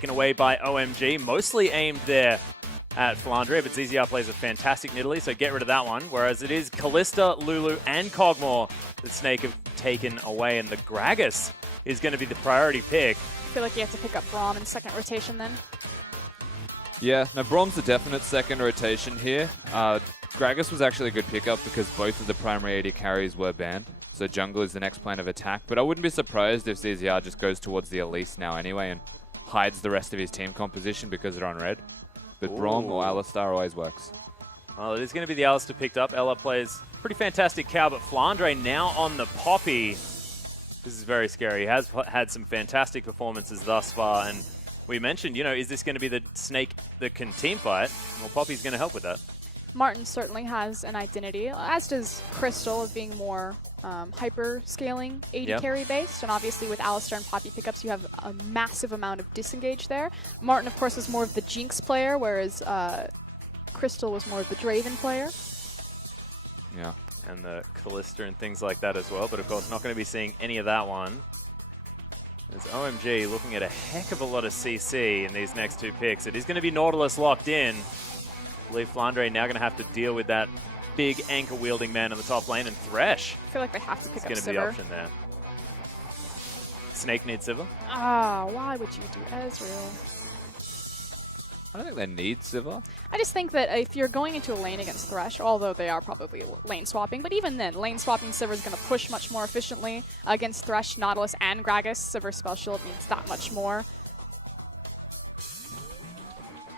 taken away by OMG, mostly aimed there at Flandre, but ZZR plays a fantastic Nidalee, so get rid of that one. Whereas it is Kalista, Lulu, and Kog'Maw that Snake have taken away, and the Gragas is going to be the priority pick. I feel like you have to pick up Braum in second rotation then. Yeah, no, Braum's a definite second rotation here. Gragas was actually a good pickup because both of the primary AD carries were banned. So jungle is the next plan of attack. But I wouldn't be surprised if ZZR just goes towards the Elise now anyway and hides the rest of his team composition because they're on red. But Braum or Alistar always works. Well, it is going to be the Alistar picked up. Ella plays pretty fantastic cow, but Flandre now on the Poppy. This is very scary. He has had some fantastic performances thus far, and we mentioned, you know, is this going to be the Snake that can team fight? Well, Poppy's going to help with that. Martin certainly has an identity, as does Crystal, of being more hyper-scaling AD carry based. And obviously with Alistar and Poppy pickups, you have a massive amount of disengage there. Martin, of course, is more of the Jinx player, whereas Crystal was more of the Draven player. Yeah. And the Kalista and things like that as well. But of course, not going to be seeing any of that one. There's OMG looking at a heck of a lot of CC in these next two picks. It is going to be Nautilus locked in. I believe Flandre now going to have to deal with that big anchor-wielding man in the top lane, and Thresh. I feel like they have to pick up Sivir. It's going to be the option there. Snake needs Sivir. Ah, why would you do Ezreal? I don't think they need Sivir. I just think that if you're going into a lane against Thresh, although they are probably lane swapping, but even then, lane swapping Sivir is going to push much more efficiently against Thresh, Nautilus, and Gragas. Sivir spell shield means that much more.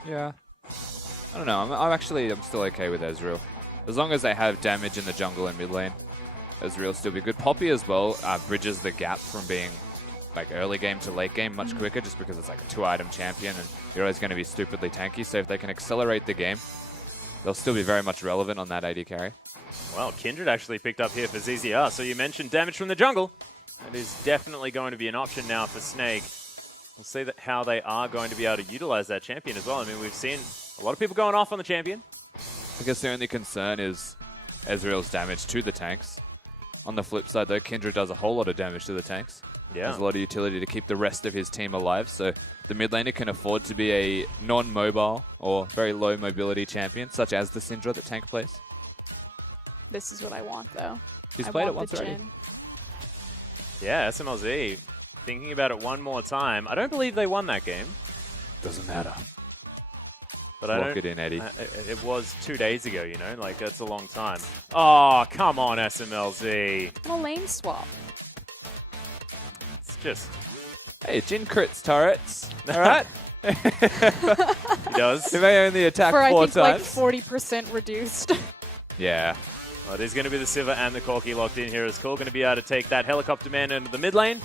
Yeah. I don't know. I'm still okay with Ezreal. As long as they have damage in the jungle and mid lane, Ezreal still be good. Poppy as well bridges the gap from being like early game to late game much quicker, just because it's like a 2-item champion and you're always going to be stupidly tanky. So if they can accelerate the game, they'll still be very much relevant on that AD carry. Well, Kindred actually picked up here for ZZR. So you mentioned damage from the jungle. That is definitely going to be an option now for Snake. We'll see how they are going to be able to utilize that champion as well. I mean, we've seen a lot of people going off on the champion. I guess the only concern is Ezreal's damage to the tanks. On the flip side, though, Kindred does a whole lot of damage to the tanks. Yeah. There's a lot of utility to keep the rest of his team alive, so the mid laner can afford to be a non-mobile or very low mobility champion, such as the Syndra that tank plays. This is what I want, though. He's played it once already. Jhin. Yeah, SMLZ, thinking about it one more time. I don't believe they won that game. Doesn't matter. But Lock it in, Eddie. It was 2 days ago, you know? Like, that's a long time. Oh, come on, SMLZ. A lane swap. It's just... Hey, Jhin crits turrets. All right? He does. He may only attack For, 4 I think, times. like 40% reduced. Yeah. Well, there's going to be the Sivir and the Corki locked in here as Cole going to be able to take that helicopter man into the mid lane.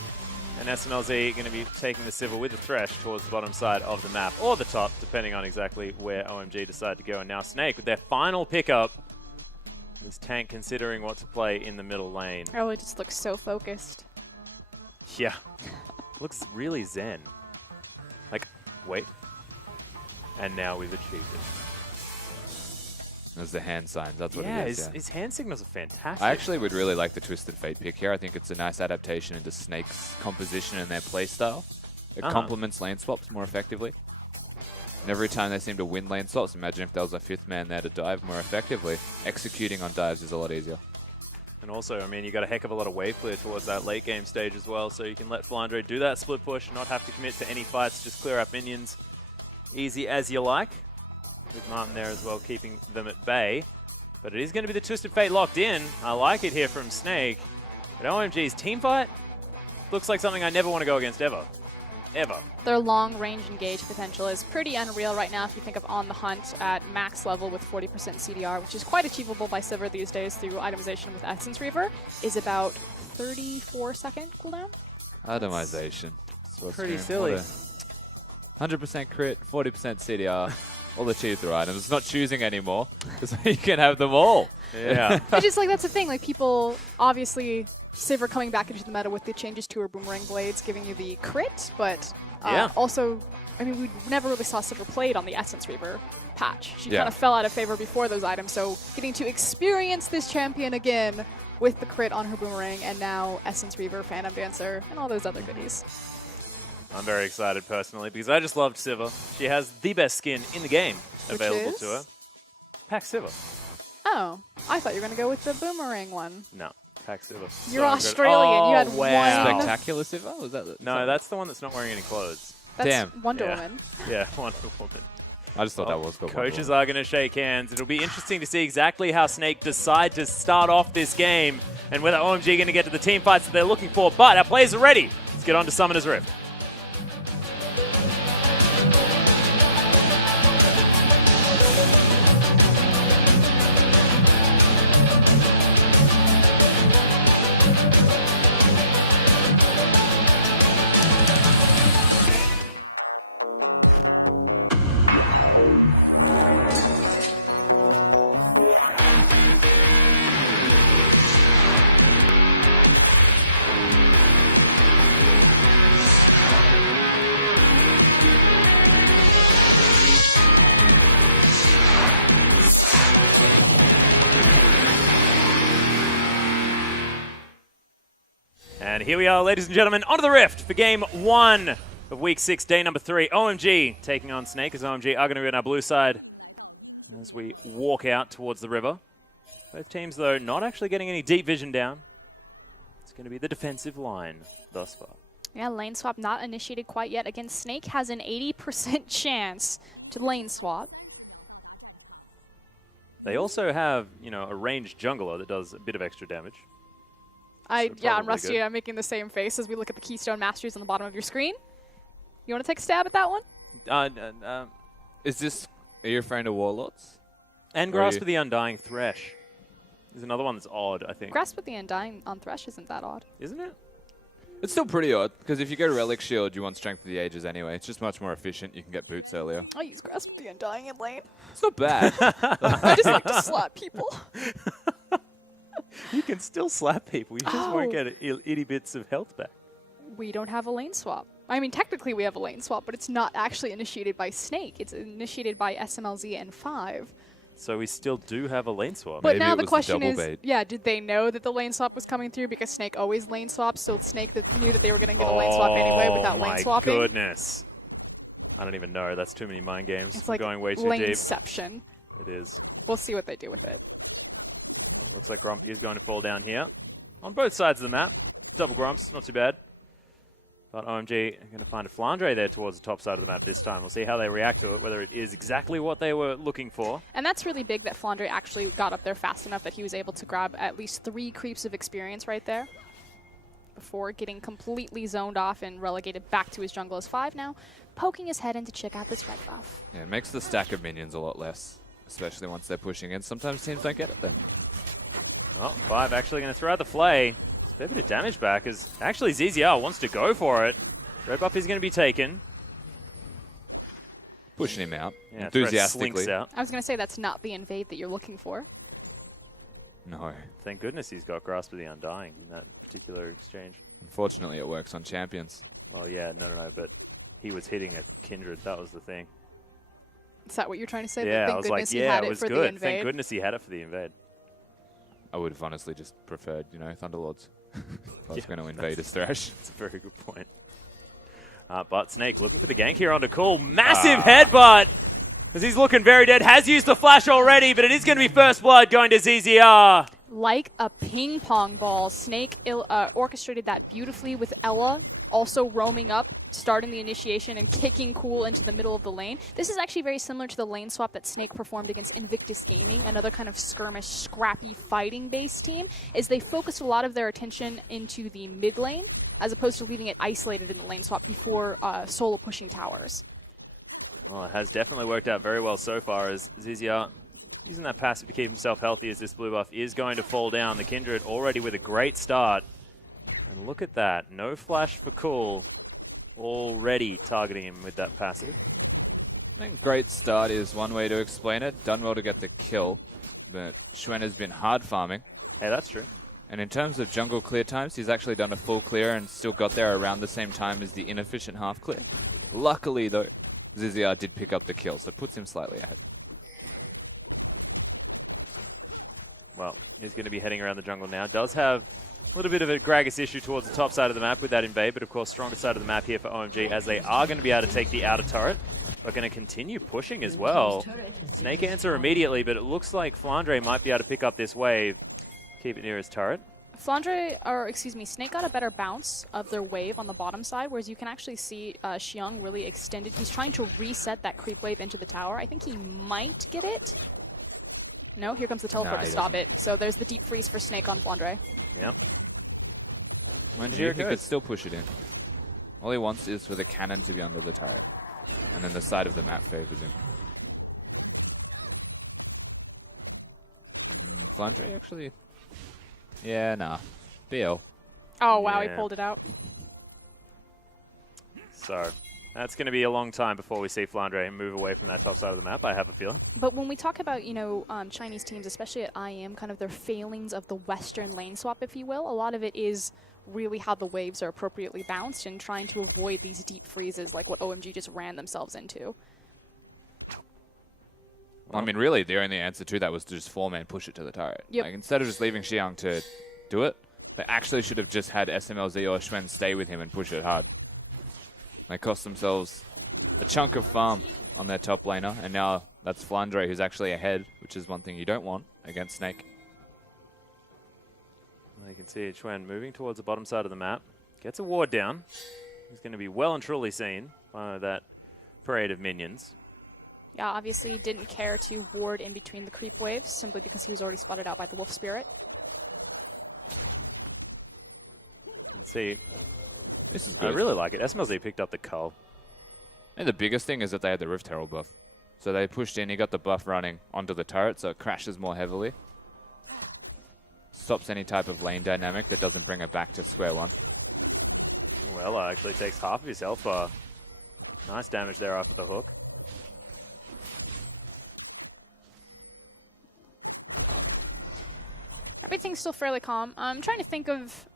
And SMLZ going to be taking the Sivir with the Thresh towards the bottom side of the map, or the top, depending on exactly where OMG decide to go. And now Snake, with their final pickup, this tank considering what to play in the middle lane. Oh, it just looks so focused. Yeah. Looks really zen. Like, wait. And now we've achieved it. There's the hand signs. That's what Yeah, it is. his hand signals are fantastic. I actually would really like the Twisted Fate pick here. I think it's a nice adaptation into Snake's composition and their playstyle. It complements lane swaps more effectively. And every time they seem to win lane swaps, imagine if there was a 5th man there to dive more effectively. Executing on dives is a lot easier. And also, I mean, you got a heck of a lot of wave clear towards that late game stage as well, so you can let Flandre do that split push, not have to commit to any fights, just clear up minions easy as you like. With Martin there as well, keeping them at bay. But it is going to be the Twisted Fate locked in. I like it here from Snake. But OMG's team fight looks like something I never want to go against ever. Ever. Their long-range engage potential is pretty unreal right now if you think of On the Hunt at max level with 40% CDR, which is quite achievable by Sivir these days through itemization with Essence Reaver, is about 34-second cooldown. Itemization. Pretty silly. 100% crit, 40% CDR. All achieved through items. Not choosing anymore, because you can have them all. Yeah. It's just like, that's the thing. Like, people, obviously, Sivir coming back into the meta with the changes to her Boomerang Blades, giving you the crit, but also, I mean, we never really saw Sivir played on the Essence Reaver patch. She kind of fell out of favor before those items, so getting to experience this champion again with the crit on her Boomerang, and now Essence Reaver, Phantom Dancer, and all those other goodies. I'm very excited personally because I just loved Sivir. She has the best skin in the game available to her. Pack Sivir. Oh, I thought you were going to go with the boomerang one. No, Pack Sivir. You're Australian. You had one. Spectacular Sivir? Was that No, that's the one that's not wearing any clothes. That's Damn. Wonder Woman. Yeah, Wonder Woman. I just thought that was called Coaches are going to shake hands. It'll be interesting to see exactly how Snake decide to start off this game and whether OMG are going to get to the team fights that they're looking for. But our players are ready. Let's get on to Summoner's Rift. And here we are, ladies and gentlemen, onto the Rift for Game 1 of Week 6, Day number 3. OMG taking on Snake, as OMG are going to be on our blue side as we walk out towards the river. Both teams, though, not actually getting any deep vision down. It's going to be the defensive line thus far. Yeah, lane swap not initiated quite yet. Again, Snake has an 80% chance to lane swap. They also have, you know, a ranged jungler that does a bit of extra damage. Yeah, I'm probably Rusty. good. I'm making the same face as we look at the Keystone Masters on the bottom of your screen. You want to take a stab at that one? Is this... Are you referring to Warlords? And Grasp of the Undying Thresh. There's another one that's odd, I think. Grasp with the Undying on Thresh isn't that odd. Isn't it? It's still pretty odd, because if you go Relic Shield, you want Strength of the Ages anyway. It's just much more efficient. You can get boots earlier. I use Grasp with the Undying in lane. It's not bad. I just like to slap people. You can still slap people. You just won't get itty bits of health back. We don't have a lane swap. I mean, technically we have a lane swap, but it's not actually initiated by Snake. It's initiated by SMLZ and 5. So we still do have a lane swap. But Maybe now it the was the question double is, bait. yeah, did they know that the lane swap was coming through? Because Snake always lane swaps, so Snake knew that they were going to get a lane swap anyway without lane swapping. Oh my goodness. I don't even know. That's too many mind games. It's We're like going way too deep. laneception. It is. We'll see what they do with it. Looks like Gromp is going to fall down here. On both sides of the map. Double Gromps, not too bad. But OMG are going to find a Flandre there towards the top side of the map this time. We'll see how they react to it, whether it is exactly what they were looking for. And that's really big that Flandre actually got up there fast enough that he was able to grab at least 3 creeps of experience right there before getting completely zoned off and relegated back to his jungle as 5 now, poking his head in to check out this red buff. Yeah, it makes the stack of minions a lot less, especially once they're pushing in. Sometimes teams don't get it then. Oh, 5 actually going to throw out the flay. It's a fair bit of damage back as actually ZZR wants to go for it. Red buff is going to be taken. Pushing him out, Yeah, enthusiastically. slinks out. I was going to say that's not the invade that you're looking for. No. Thank goodness he's got Grasp of the Undying in that particular exchange. Unfortunately, it works on champions. Well, yeah, no, but he was hitting a Kindred. That was the thing. Is that what you're trying to say? Yeah, Thank I was goodness like, he yeah, had it it was for the good. invade. Thank goodness he had it for the invade. I would have honestly just preferred, you know, Thunderlords. I was Yeah, going to invade his Thresh. That's a very good point. But Snake looking for the gank here onto Cool. Massive headbutt! Because he's looking very dead. Has used the flash already, but it is going to be first blood going to ZZR. Like a ping pong ball, Snake orchestrated that beautifully with Ella also roaming up, starting the initiation and kicking Cool into the middle of the lane. This is actually very similar to the lane swap that Snake performed against Invictus Gaming, another kind of skirmish, scrappy, fighting-based team, is they focused a lot of their attention into the mid lane, as opposed to leaving it isolated in the lane swap before solo pushing towers. Well, it has definitely worked out very well so far as ZZR using that passive to keep himself healthy as this blue buff is going to fall down. The Kindred already with a great start. And look at that. No flash for Cool. Already targeting him with that passive. I think great start is one way to explain it. Done well to get the kill, but Schwen has been hard farming. Hey, that's true. And in terms of jungle clear times, he's actually done a full clear and still got there around the same time as the inefficient half clear. Luckily, though, ZZR did pick up the kill, so it puts him slightly ahead. Well, he's going to be heading around the jungle now. Does have little bit of a Gragas issue towards the top side of the map with that invade, but of course stronger side of the map here for OMG as they are going to be able to take the outer turret. But going to continue pushing as well. Snake answer immediately, but it looks like Flandre might be able to pick up this wave. Keep it near his turret. Snake got a better bounce of their wave on the bottom side, whereas you can actually see Xiang really extended. He's trying to reset that creep wave into the tower. I think he might get it. No, here comes the teleport to stop it. So there's the deep freeze for Snake on Flandre. Yep. Mind you, he could still push it in. All he wants is for the cannon to be under the turret. And then the side of the map favors him. Flandre actually... Yeah, nah. BL. Oh, wow, he pulled it out. So, that's going to be a long time before we see Flandre move away from that top side of the map, I have a feeling. But when we talk about, you know, Chinese teams, especially at IEM, kind of their failings of the Western lane swap, if you will, a lot of it is really how the waves are appropriately bounced and trying to avoid these deep freezes like what OMG just ran themselves into. I mean, really, the only answer to that was to just 4-man push it to the turret. Yep. Like, instead of just leaving Xiang to do it, they actually should have just had SMLZ or Xuan stay with him and push it hard. They cost themselves a chunk of farm on their top laner, and now that's Flandre who's actually ahead, which is one thing you don't want against Snake. You can see Xuan moving towards the bottom side of the map. Gets a ward down. He's going to be well and truly seen by that parade of minions. Yeah, obviously didn't care to ward in between the creep waves, simply because he was already spotted out by the Wolf Spirit. Let's see. This is good. I really like it. SMLZ picked up the cull. And the biggest thing is that they had the Rift Herald buff. So they pushed in, he got the buff running onto the turret, so it crashes more heavily. Stops any type of lane dynamic that doesn't bring it back to square one. Well, actually takes half of his health bar. Nice damage there after the hook. Everything's still fairly calm. I'm trying to think of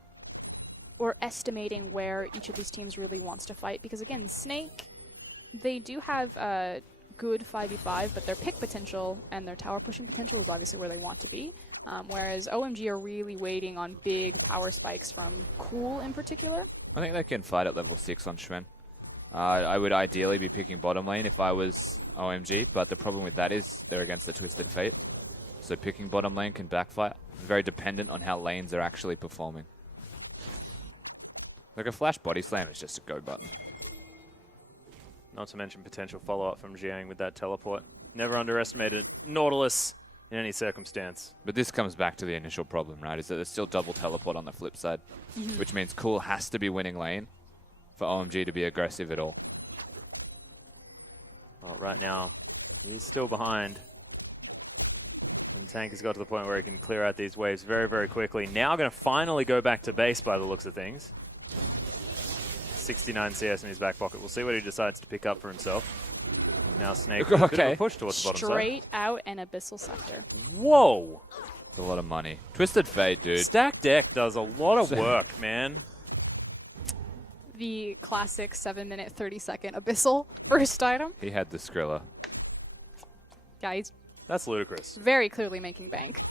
or estimating where each of these teams really wants to fight, because again, Snake, they do have a good 5v5, but their pick potential and their tower pushing potential is obviously where they want to be, whereas OMG are really waiting on big power spikes from Cool in particular. I think they can fight at level 6 on Xuan. I would ideally be picking bottom lane if I was OMG, but the problem with that is they're against the Twisted Fate. So picking bottom lane can backfire. Very dependent on how lanes are actually performing. Like a flash body slam is just a go button. Not to mention potential follow-up from Jiang with that teleport. Never underestimated Nautilus in any circumstance. But this comes back to the initial problem, right? Is that there's still double teleport on the flip side, which means Cool has to be winning lane for OMG to be aggressive at all. Well, right now, he's still behind. And Tank has got to the point where he can clear out these waves very, very quickly. Now going to finally go back to base by the looks of things. 69 CS in his back pocket. We'll see what he decides to pick up for himself. Now Snake with a bit of a push towards the bottom side. Straight out an Abyssal Scepter. Whoa! It's a lot of money. Twisted Fate, dude. Stack Deck does a lot of work, man. The classic 7-minute, 30-second Abyssal first item. He had the Skrilla. Guys, that's ludicrous. Very clearly making bank.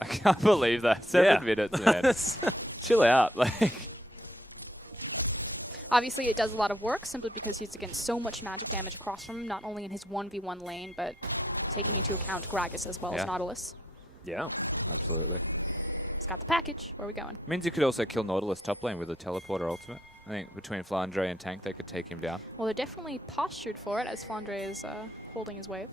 I can't believe that. 7 minutes, man. Chill out. Like, obviously, it does a lot of work simply because he's against so much magic damage across from him, not only in his 1v1 lane, but taking into account Gragas as well as Nautilus. Yeah, absolutely. It's got the package. Where are we going? Means you could also kill Nautilus top lane with a teleporter ultimate. I think between Flandre and Tank, they could take him down. Well, they're definitely postured for it as Flandre is holding his wave.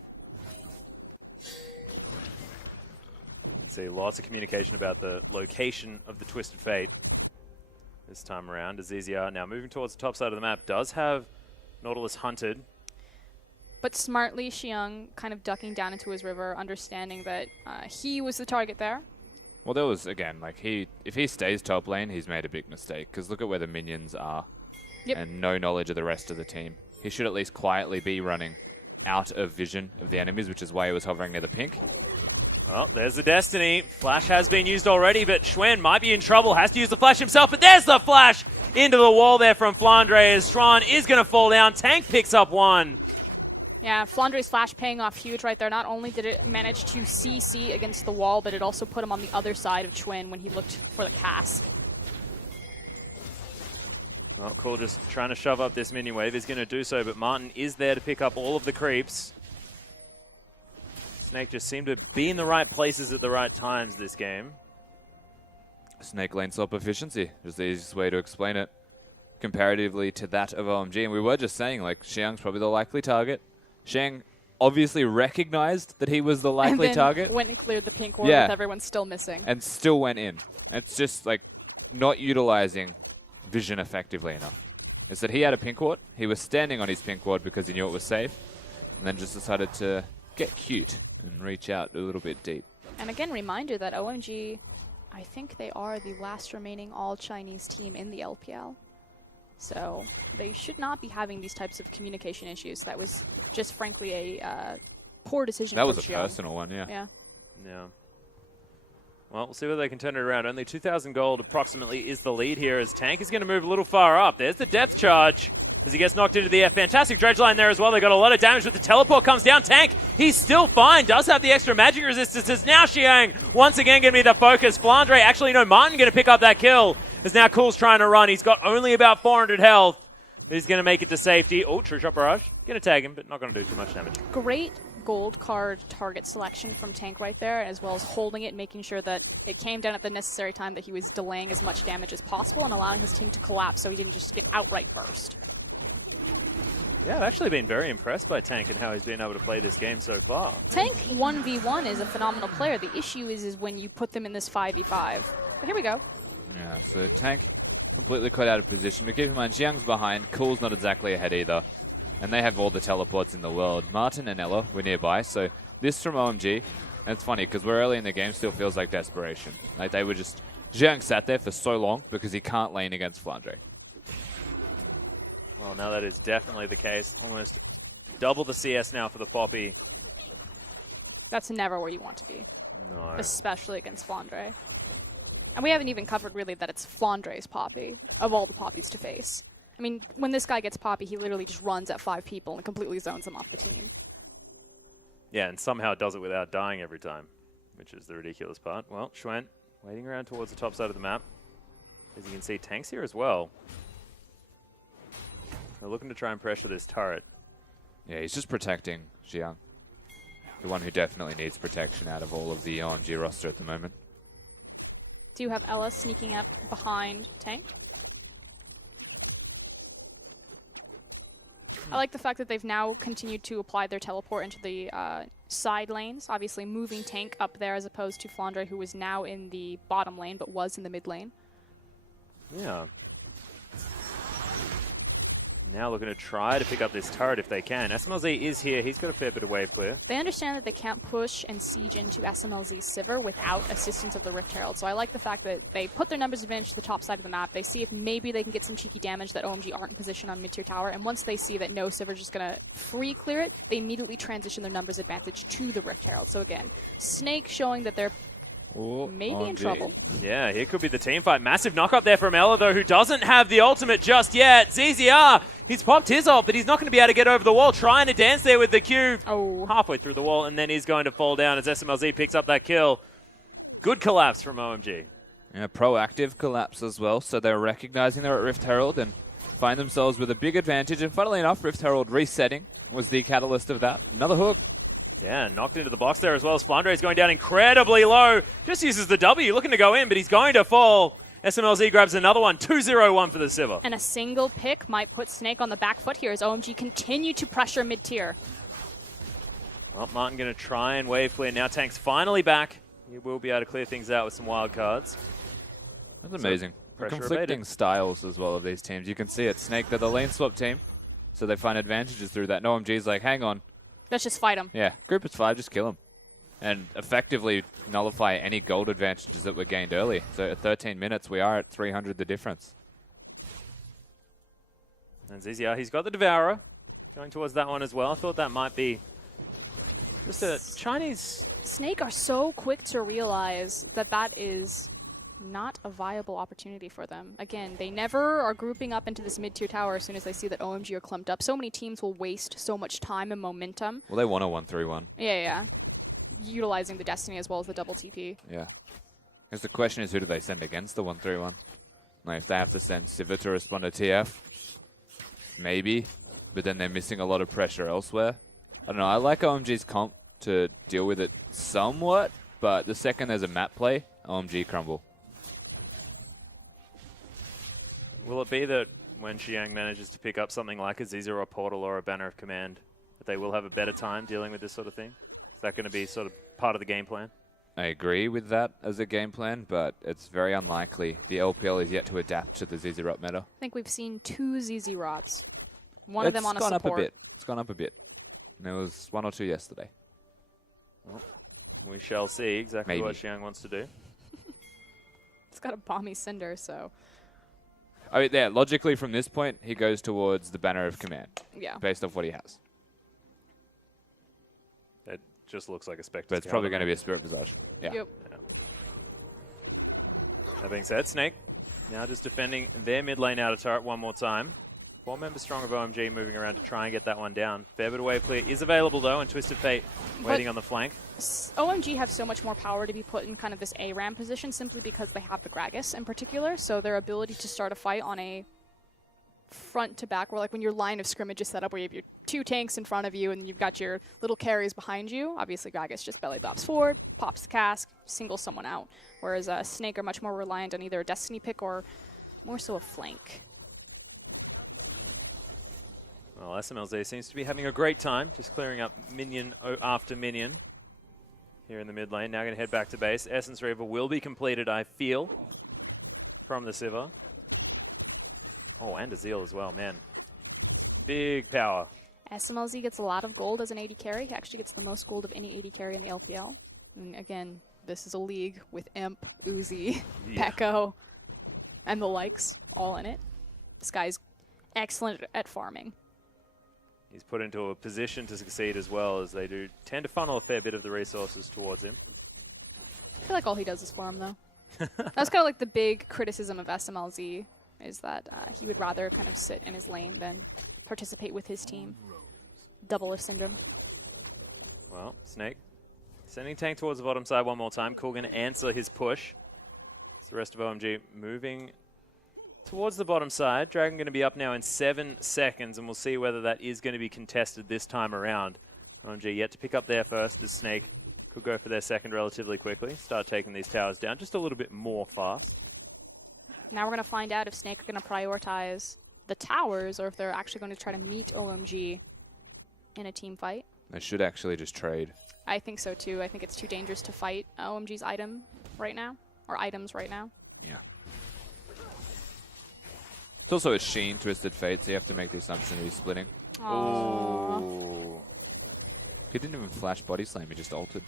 You can see lots of communication about the location of the Twisted Fate this time around. As ZZR now moving towards the top side of the map, does have Nautilus hunted. But smartly, Xiang kind of ducking down into his river, understanding that he was the target there. Well, there was, again, like, if he stays top lane, he's made a big mistake, because look at where the minions are. And no knowledge of the rest of the team. He should at least quietly be running out of vision of the enemies, which is why he was hovering near the pink. Well, there's the Destiny. Flash has been used already, but Xuan might be in trouble. Has to use the flash himself, but there's the flash into the wall there from Flandre as Tron is going to fall down. Tank picks up one. Yeah, Flandre's flash paying off huge right there. Not only did it manage to CC against the wall, but it also put him on the other side of Chwin when he looked for the cask. Well, Cool just trying to shove up this minion wave. He's going to do so, but Martin is there to pick up all of the creeps. Snake just seemed to be in the right places at the right times this game. Snake lane swap efficiency is the easiest way to explain it, comparatively to that of OMG. And we were just saying, like, Xiang's probably the likely target. Xiang obviously recognized that he was the likely and then target. Went and cleared the pink ward with everyone still missing. And still went in. It's just, like, not utilizing vision effectively enough. Is that he had a pink ward, he was standing on his pink ward because he knew it was safe, and then just decided to get cute and reach out a little bit deep. And again, reminder that OMG, I think they are the last remaining all-Chinese team in the LPL. So they should not be having these types of communication issues. That was just, frankly, a poor decision. That was a Xiang. personal one, yeah. Yeah. Well, we'll see whether they can turn it around. Only 2,000 gold approximately is the lead here as Tank is going to move a little far up. There's the death charge as he gets knocked into the fantastic dredge line there as well. They got a lot of damage, but the teleport comes down. Tank, he's still fine, does have the extra magic resistance. Now Xiang once again going to be the focus. Flandre, actually no, Martin going to pick up that kill as now Cool's trying to run. He's got only about 400 health. He's going to make it to safety. Oh, True Shot Barrage. Going to tag him, but not going to do too much damage. Great gold card target selection from Tank right there, as well as holding it, making sure that it came down at the necessary time, that he was delaying as much damage as possible and allowing his team to collapse so he didn't just get outright burst. Yeah, I've actually been very impressed by Tank and how he's been able to play this game so far. Tank 1v1 is a phenomenal player. The issue is when you put them in this 5v5. But here we go. Yeah, so Tank completely caught out of position. But keep in mind, Xiang's behind. Cool's not exactly ahead either. And they have all the teleports in the world. Martin and Ella were nearby, so this from OMG. And it's funny, because we're early in the game, still feels like desperation. Like, they were just... Xiang sat there for so long because he can't lane against Flandre. Well, now that is definitely the case. Almost double the CS now for the Poppy. That's never where you want to be. No. Especially against Flandre. And we haven't even covered, really, that it's Flandre's Poppy, of all the Poppies to face. I mean, when this guy gets Poppy, he literally just runs at 5 people and completely zones them off the team. Yeah, and somehow does it without dying every time, which is the ridiculous part. Well, Chwin waiting around towards the top side of the map. As you can see, Tank's here as well. They're looking to try and pressure this turret. Yeah, he's just protecting Xiang. The one who definitely needs protection out of all of the OMG roster at the moment. Do you have Ella sneaking up behind Tank? I like the fact that they've now continued to apply their teleport into the side lanes, obviously moving Tank up there as opposed to Flandre, who is now in the bottom lane but was in the mid lane. Yeah. Now looking to try to pick up this turret if they can. SMLZ is here. He's got a fair bit of wave clear. They understand that they can't push and siege into SMLZ's Sivir without assistance of the Rift Herald. So I like the fact that they put their numbers advantage to the top side of the map. They see if maybe they can get some cheeky damage that OMG aren't in position on mid-tier tower. And once they see that no, Sivir's just going to free clear it, they immediately transition their numbers advantage to the Rift Herald. So again, Snake showing that they're maybe in trouble. Yeah, here could be the team fight. Massive knock up there from Ella, though, who doesn't have the ultimate just yet. ZZR, he's popped his ult, but he's not going to be able to get over the wall. Trying to dance there with the Q halfway through the wall, and then he's going to fall down as SMLZ picks up that kill. Good collapse from OMG. Yeah, proactive collapse as well, so they're recognizing they're at Rift Herald and find themselves with a big advantage. And funnily enough, Rift Herald resetting was the catalyst of that. Another hook. Yeah, knocked into the box there as well as Flandre is going down incredibly low. Just uses the W, looking to go in, but he's going to fall. SMLZ grabs another one, 2-0-1 for the Sivir. And a single pick might put Snake on the back foot here as OMG continue to pressure mid-tier. Well, Martin going to try and wave clear. Now Tank's finally back. He will be able to clear things out with some wild cards. That's amazing. Pressure Conflicting abated. styles as well of these teams. You can see it. Snake, they're the lane swap team, so they find advantages through that. No, OMG's like, hang on. Let's just fight him. Yeah, group is 5, just kill him. And effectively nullify any gold advantages that were gained early. So at 13 minutes, we are at 300 the difference. And ZZR, he's got the Devourer. Going towards that one as well. I thought that might be just a Chinese... Snake are so quick to realize that that is not a viable opportunity for them. Again, they never are grouping up into this mid-tier tower as soon as they see that OMG are clumped up. So many teams will waste so much time and momentum. Well, they want a 1-3-1. Yeah. Utilizing the Destiny as well as the double TP. Yeah. Because the question is, who do they send against the 1-3-1? Like, if they have to send Sivir to respond to TF, maybe. But then they're missing a lot of pressure elsewhere. I don't know. I like OMG's comp to deal with it somewhat, but the second there's a map play, OMG crumble. Will it be that when Xiang manages to pick up something like a Ziza or a Portal or a Banner of Command, that they will have a better time dealing with this sort of thing? Is that going to be sort of part of the game plan? I agree with that as a game plan, but it's very unlikely. The LPL is yet to adapt to the ZZ Rot meta. I think we've seen 2 ZZ Rots. One of them on a support. It's gone up a bit. It's gone up a bit. And there was 1 or 2 yesterday. Well, we shall see exactly what Xiang wants to do. It's got a Bomby Cinder, so... I mean, yeah, logically from this point, he goes towards the Banner of Command. Yeah. Based off what he has. It just looks like a Spectre. But it's probably going to be a Spirit Visage. Yeah. Yep. That being said, Snake now just defending their mid lane out of turret one more time. 4 members strong of OMG moving around to try and get that one down. Fair bit of wave clear is available though, and Twisted Fate waiting on the flank. OMG have so much more power to be put in kind of this A-Ram position simply because they have the Gragas in particular, so their ability to start a fight on a front to back, where like when your line of scrimmage is set up where you have your 2 tanks in front of you and you've got your little carries behind you. Obviously Gragas just belly bops forward, pops the cask, singles someone out, whereas Snake are much more reliant on either a Destiny pick or more so a flank. Well, SMLZ seems to be having a great time, just clearing up minion after minion here in the mid lane. Now going to head back to base. Essence Reaver will be completed, I feel, from the Sivir. Oh, and a Zeal as well, man. Big power. SMLZ gets a lot of gold as an AD carry. He actually gets the most gold of any AD carry in the LPL. And again, this is a league with Imp, Uzi, Pekko, and the likes all in it. This guy's excellent at farming. He's put into a position to succeed as well, as they do tend to funnel a fair bit of the resources towards him. I feel like all he does is farm, though. That's kind of like the big criticism of SMLZ, is that he would rather kind of sit in his lane than participate with his team. Double lift syndrome. Well, Snake sending tank towards the bottom side one more time. Cool going to answer his push. It's the rest of OMG moving towards the bottom side. Dragon going to be up now in 7 seconds, and we'll see whether that is going to be contested this time around. OMG yet to pick up there first, as Snake could go for their second relatively quickly. Start taking these towers down just a little bit more fast. Now we're going to find out if Snake are going to prioritize the towers or if they're actually going to try to meet OMG in a team fight. They should actually just trade. I think so too. I think it's too dangerous to fight OMG's item right now, or items right now. Yeah. It's also a Sheen Twisted Fate, so you have to make the assumption that he's splitting. Aww. He didn't even flash body slam, he just ulted.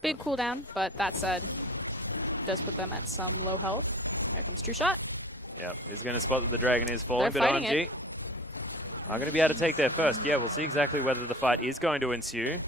Big cooldown, but that said, does put them at some low health. Here comes True Shot. Yep, he's going to spot that the dragon is falling, They're but fighting OMG it. are going to be able to take there first. Yeah, we'll see exactly whether the fight is going to ensue.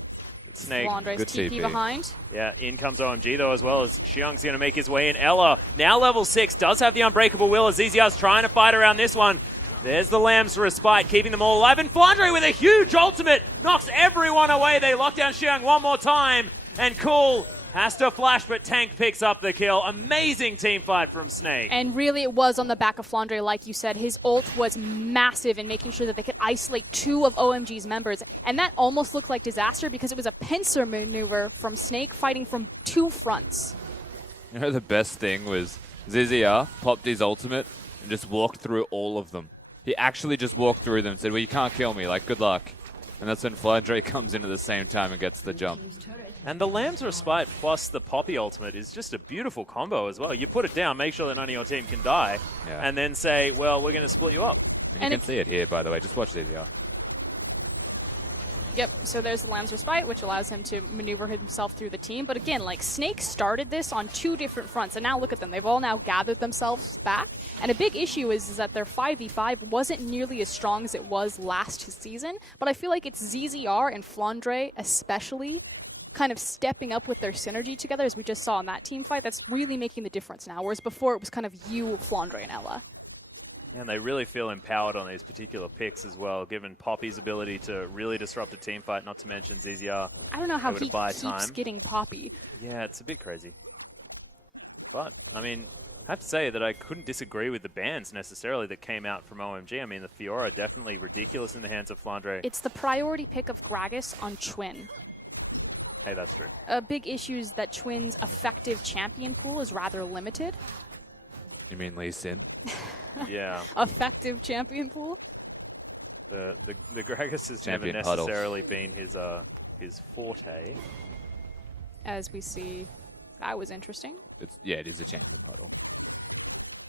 Snake. Flandre's TP behind. Yeah, in comes OMG though, as well as Xiang's going to make his way in. Ella, now level 6, does have the Unbreakable Will as ZZR's trying to fight around this one. There's the Lamb's Respite, keeping them all alive. And Flandre with a huge ultimate knocks everyone away. They lock down Xiang one more time. And Cool has to flash, but Tank picks up the kill. Amazing team fight from Snake. And really it was on the back of Flandre, like you said. His ult was massive in making sure that they could isolate 2 of OMG's members. And that almost looked like disaster because it was a pincer maneuver from Snake fighting from 2 fronts. You know, the best thing was ZZR popped his ultimate and just walked through all of them. He actually just walked through them and said, well, you can't kill me, like, good luck. And that's when Flandre comes in at the same time and gets the jump. And the Lamb's Respite plus the Poppy ultimate is just a beautiful combo as well. You put it down, make sure that none of your team can die, and then say, well, we're going to split you up. And you can see it here, by the way. Just watch ZZR. Yep, so there's the Lamb's Respite, which allows him to maneuver himself through the team. But again, like, Snake started this on 2 different fronts, and now look at them. They've all now gathered themselves back. And a big issue is that their 5v5 wasn't nearly as strong as it was last season, but I feel like it's ZZR and Flandre especially kind of stepping up with their synergy together, as we just saw in that team fight, that's really making the difference now. Whereas before, it was kind of you, Flandre, and Ella. And they really feel empowered on these particular picks as well, given Poppy's ability to really disrupt a team fight, not to mention ZZR. I don't know how he keeps time. getting Poppy. Yeah, it's a bit crazy. But, I mean, I have to say that I couldn't disagree with the bans necessarily that came out from OMG. I mean, the Fiora definitely ridiculous in the hands of Flandre. It's the priority pick of Gragas on Chwin. Hey, that's true. A big issue is that Chwin's effective champion pool is rather limited. You mean Lee Sin? Yeah. Effective champion pool? The Gragas has Champion never necessarily been his forte. As we see, that was interesting. It is a champion puddle.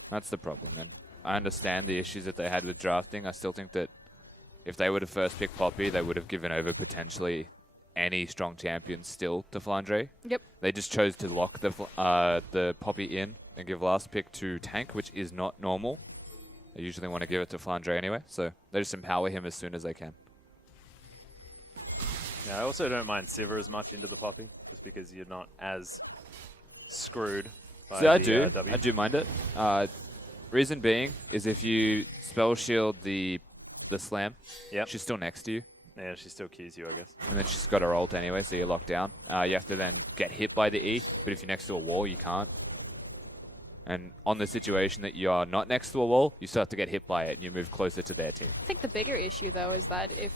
That's the problem, and I understand the issues that they had with drafting. I still think that if they were to first pick Poppy, they would have given over potentially any strong champion still to Flandre. Yep. They just chose to lock the Poppy in and give last pick to Tank, which is not normal. They usually want to give it to Flandre anyway, so they just empower him as soon as they can. Yeah, I also don't mind Sivir as much into the Poppy, just because you're not as screwed by See, the I do mind it. Reason being is if you spell shield the slam, she's still next to you. Yeah, she still keys you, I guess. And then she's got her ult anyway, so you're locked down. You have to then get hit by the E, but if you're next to a wall, you can't. And on the situation that you're not next to a wall, you start to get hit by it, and you move closer to their team. I think the bigger issue, though, is that if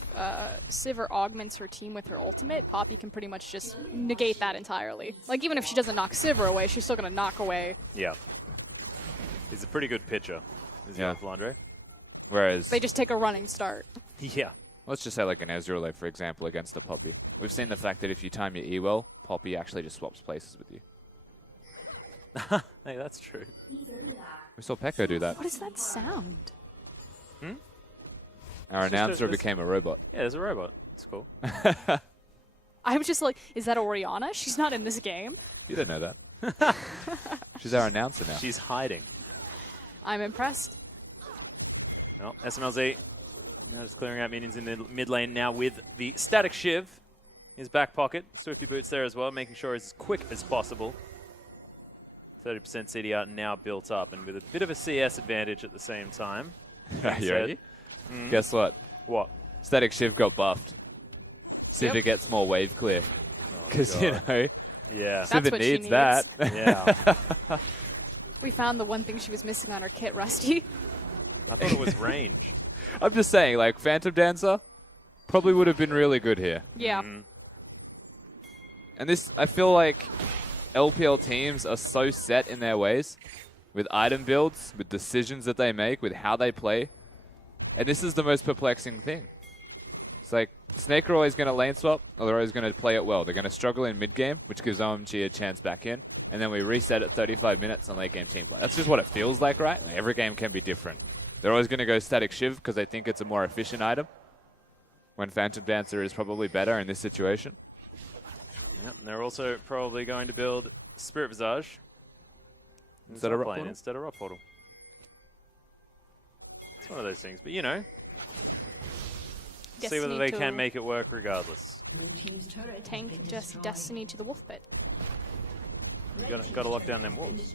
Sivir augments her team with her ultimate, Poppy can pretty much just negate that entirely. Like, even if she doesn't knock Sivir away, she's still going to knock away. Yeah. He's a pretty good pitcher, is Flandre. Whereas they just take a running start. Yeah. Let's just say like an Ezreal, for example, against a Poppy. We've seen the fact that if you time your E well, Poppy actually just swaps places with you. Hey, that's true. We saw Pekka do that. What is that sound? Our announcer became a robot. Yeah, there's a robot. It's cool. I was just like, is that Oriana? She's not in this game. You don't know that. She's our announcer now. She's hiding. I'm impressed. Well, SMLZ now just clearing out minions in the mid lane now with the static Shiv in his back pocket. Swifty boots there as well, making sure it's as quick as possible. 30% CDR now built up, and with a bit of a CS advantage at the same time. You ready? Guess what? What? Static Shiv got buffed. Sivir gets more wave clear. Because, yeah, Sivir needs that. Yeah. We found the one thing she was missing on her kit, Rusty. I thought it was range. I'm just saying, like, Phantom Dancer probably would have been really good here. Yeah. And this, I feel like LPL teams are so set in their ways with item builds, with decisions that they make, with how they play. And this is the most perplexing thing. It's like, Snake are always going to lane swap, or they're always going to play it well. They're going to struggle in mid-game, which gives OMG a chance back in. And then we reset at 35 minutes on late-game team play. That's just what it feels like, right? Like, every game can be different. They're always going to go Static Shiv because they think it's a more efficient item, when Phantom Dancer is probably better in this situation. Yep, and they're also probably going to build Spirit Visage instead of Rock Portal. It's one of those things, but you know, see whether they can make it work regardless. Tank just Destiny to the Wolf Pit. Got to lock down them wolves.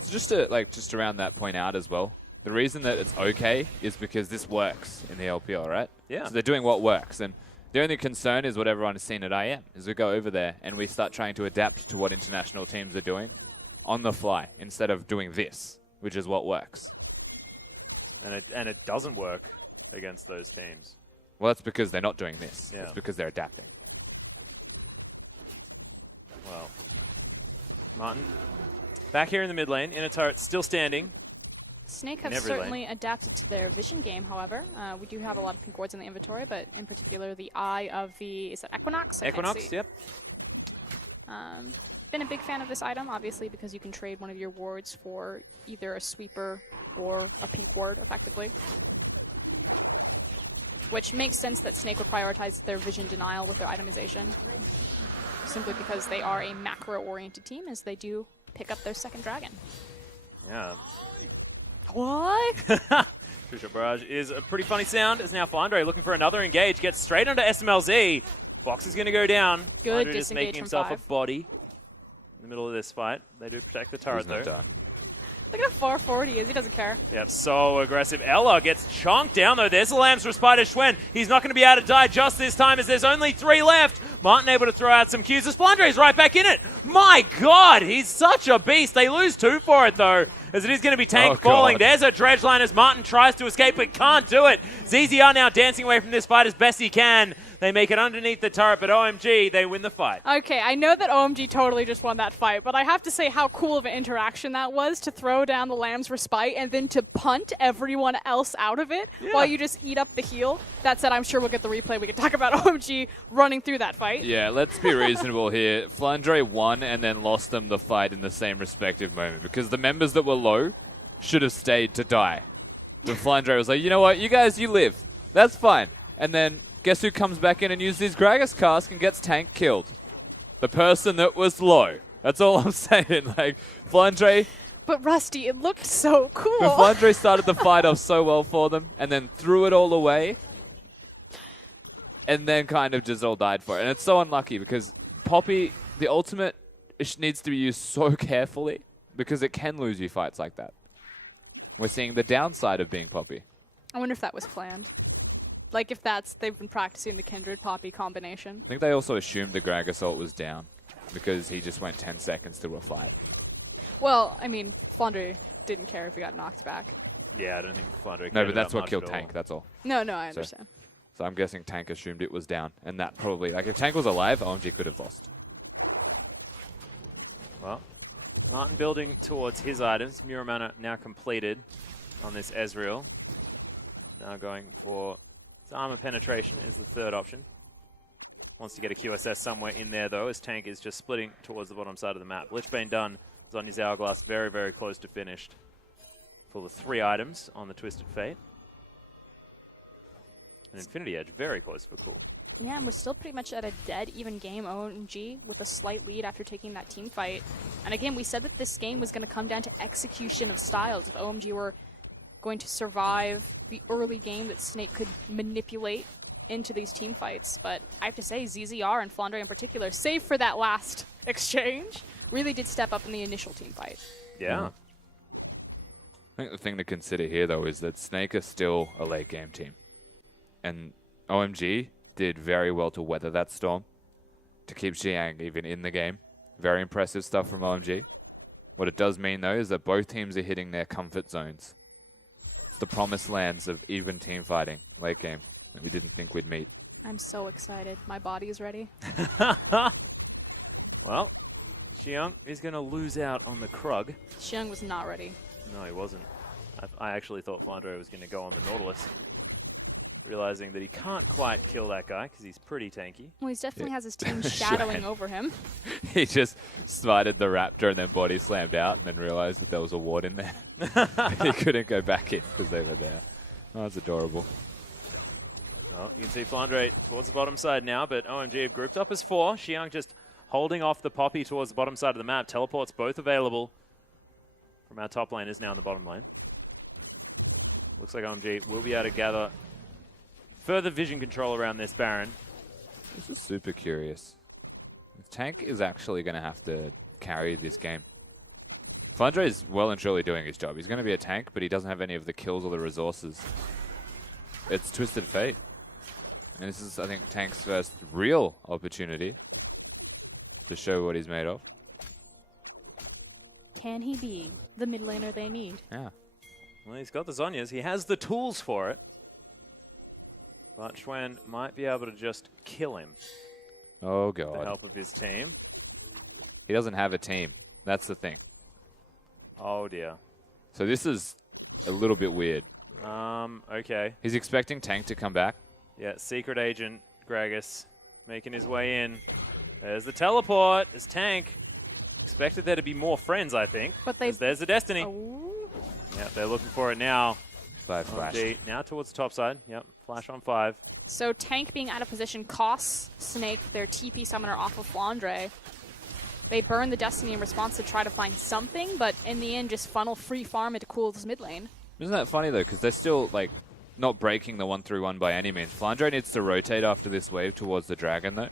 So just to round that point out as well, the reason that it's okay is because this works in the LPL, right? Yeah. So they're doing what works, and the only concern is what everyone has seen at IM, is we go over there and we start trying to adapt to what international teams are doing on the fly, instead of doing this, which is what works. And it doesn't work against those teams. Well, that's because they're not doing this. Yeah. It's because they're adapting. Well, Martin, back here in the mid lane, in a turret, still standing. Snake have certainly adapted to their vision game, however. We do have a lot of pink wards in the inventory, but in particular the eye of the, is that Equinox? Equinox, yep. Been a big fan of this item, obviously, because you can trade one of your wards for either a sweeper or a pink ward, effectively. Which makes sense that Snake would prioritize their vision denial with their itemization, simply because they are a macro-oriented team, as they do pick up their second dragon. Yeah. What? Crucial Barrage is a pretty funny sound, as now Flandre looking for another engage, gets straight onto SMLZ. Box is going to go down. Good Flandre just disengage making from himself 5. a body in the middle of this fight. They do protect the turret, He's not though. done. Look at how far forward he is. He doesn't care. Yep, so aggressive. Ella gets chonked down, though. There's the Lambs for Spider Schwen. He's not going to be able to die just this time as there's only 3 left. Martin able to throw out some cues. Flandre's right back in it. My God, he's such a beast. They lose 2 for it, though, as it is going to be Tank falling. There's a dredge line as Martin tries to escape but can't do it. ZZR now dancing away from this fight as best he can. They make it underneath the turret, but OMG, they win the fight. Okay, I know that OMG totally just won that fight, but I have to say how cool of an interaction that was to throw down the Lamb's Respite and then to punt everyone else out of it while you just eat up the heal. That said, I'm sure we'll get the replay. We can talk about OMG running through that fight. Yeah, let's be reasonable here. Flandre won and then lost them the fight in the same respective moment because the members that were low should have stayed to die. But Flandre was like, you know what, you guys, you live. That's fine. And then guess who comes back in and uses his Gragas cask and gets Tank killed? The person that was low. That's all I'm saying. Like, Flandre... But Rusty, it looked so cool. But Flandre started the fight off so well for them and then threw it all away and then kind of just all died for it. And it's so unlucky because Poppy, the ultimate, needs to be used so carefully because it can lose you fights like that. We're seeing the downside of being Poppy. I wonder if that was planned. Like if they've been practicing the Kindred Poppy combination. I think they also assumed the Gragas ult was down because he just went 10 seconds through a fight. Well, I mean, Flandre didn't care if he got knocked back. Yeah, I don't think Flandre No, but that's what killed Tank, that's all. No, I understand. So I'm guessing Tank assumed it was down, and that probably, like if Tank was alive, OMG could have lost. Well, Martin building towards his items. Muramana now completed on this Ezreal. Now going for his armor penetration is the third option. Wants to get a QSS somewhere in there, though, as Tank is just splitting towards the bottom side of the map. Lichbane done. Zonya's Hourglass very, very close to finished for the 3 items on the Twisted Fate. And Infinity Edge very close for Cool. Yeah, and we're still pretty much at a dead even game OMG with a slight lead after taking that team fight. And again, we said that this game was going to come down to execution of styles. If OMG were going to survive the early game that Snake could manipulate into these team fights. But I have to say, ZZR and Flandre in particular, save for that last exchange, really did step up in the initial team fight. Yeah. I think the thing to consider here, though, is that Snake is still a late game team. And OMG did very well to weather that storm, to keep Xiang even in the game. Very impressive stuff from OMG. What it does mean, though, is that both teams are hitting their comfort zones. It's the promised lands of even team fighting, late game, that we didn't think we'd meet. I'm so excited. My body is ready. Well, Xiang is going to lose out on the Krug. Xiang was not ready. No, he wasn't. I actually thought Flandre was going to go on the Nautilus, realizing that he can't quite kill that guy because he's pretty tanky. Well, he definitely has his team shadowing over him. He just smited the Raptor and then body slammed out and then realized that there was a ward in there. He couldn't go back in because they were there. Oh, that's adorable. Well, you can see Flandre towards the bottom side now, but OMG have grouped up as 4. Xiang just holding off the Poppy towards the bottom side of the map. Teleports both available from our top lane is now in the bottom lane. Looks like OMG will be able to gather further vision control around this Baron. This is super curious. Tank is actually going to have to carry this game. Flandre is well and truly doing his job. He's going to be a tank, but he doesn't have any of the kills or the resources. It's Twisted Fate. And this is, I think, Tank's first real opportunity to show what he's made of. Can he be the mid laner they need? Yeah. Well, he's got the Zonyas. He has the tools for it. But Schwen might be able to just kill him Oh, with the God. help of his team. He doesn't have a team. That's the thing. Oh, dear. So this is a little bit weird. Okay. He's expecting Tank to come back. Yeah, Secret Agent Gragas making his way in. There's the teleport. There's Tank. Expected there to be more friends, I think. But There's the Destiny. Oh. Yeah, they're looking for it now. 5 flash. OMG now towards the top side. Yep, flash on 5. So Tank being out of position costs Snake their TP summoner off of Flandre. They burn the Destiny in response to try to find something, but in the end just funnel free farm into Cool's mid lane. Isn't that funny, though? Because they're still, like, not breaking the 1-3-1 by any means. Flandre needs to rotate after this wave towards the Dragon, though.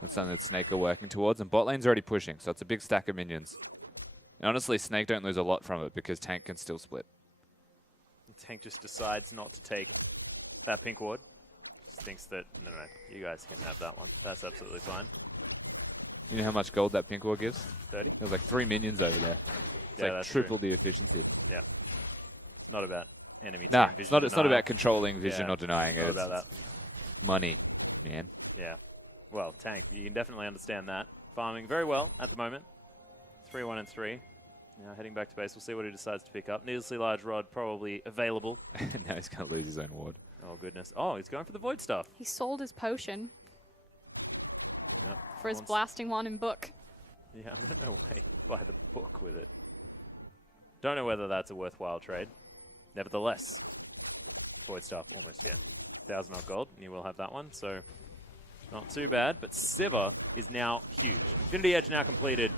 That's something that Snake are working towards, and bot lane's already pushing, so it's a big stack of minions. And honestly, Snake don't lose a lot from it because Tank can still split. Tank just decides not to take that pink ward. Just thinks that, no, you guys can have that one. That's absolutely fine. You know how much gold that pink ward gives? 30? There's like 3 minions over there. It's Yeah, like that's triple true. the efficiency. Yeah. It's not about enemy Nah, team it's vision. not about controlling vision Yeah, or denying not it. about that. Money, man. Yeah. Well, Tank, you can definitely understand that. Farming very well at the moment. 3-1 and 3. Now heading back to base, we'll see what he decides to pick up. Needlessly large rod probably available. Now he's going to lose his own ward. Oh, goodness. Oh, he's going for the void stuff. He sold his potion Yep. for his blasting wand and book. Yeah, I don't know why he'd buy the book with it. Don't know whether that's a worthwhile trade. Nevertheless, void stuff, almost, yeah. 1,000 odd gold, and you will have that one, so not too bad. But Sivir is now huge. Infinity Edge now completed,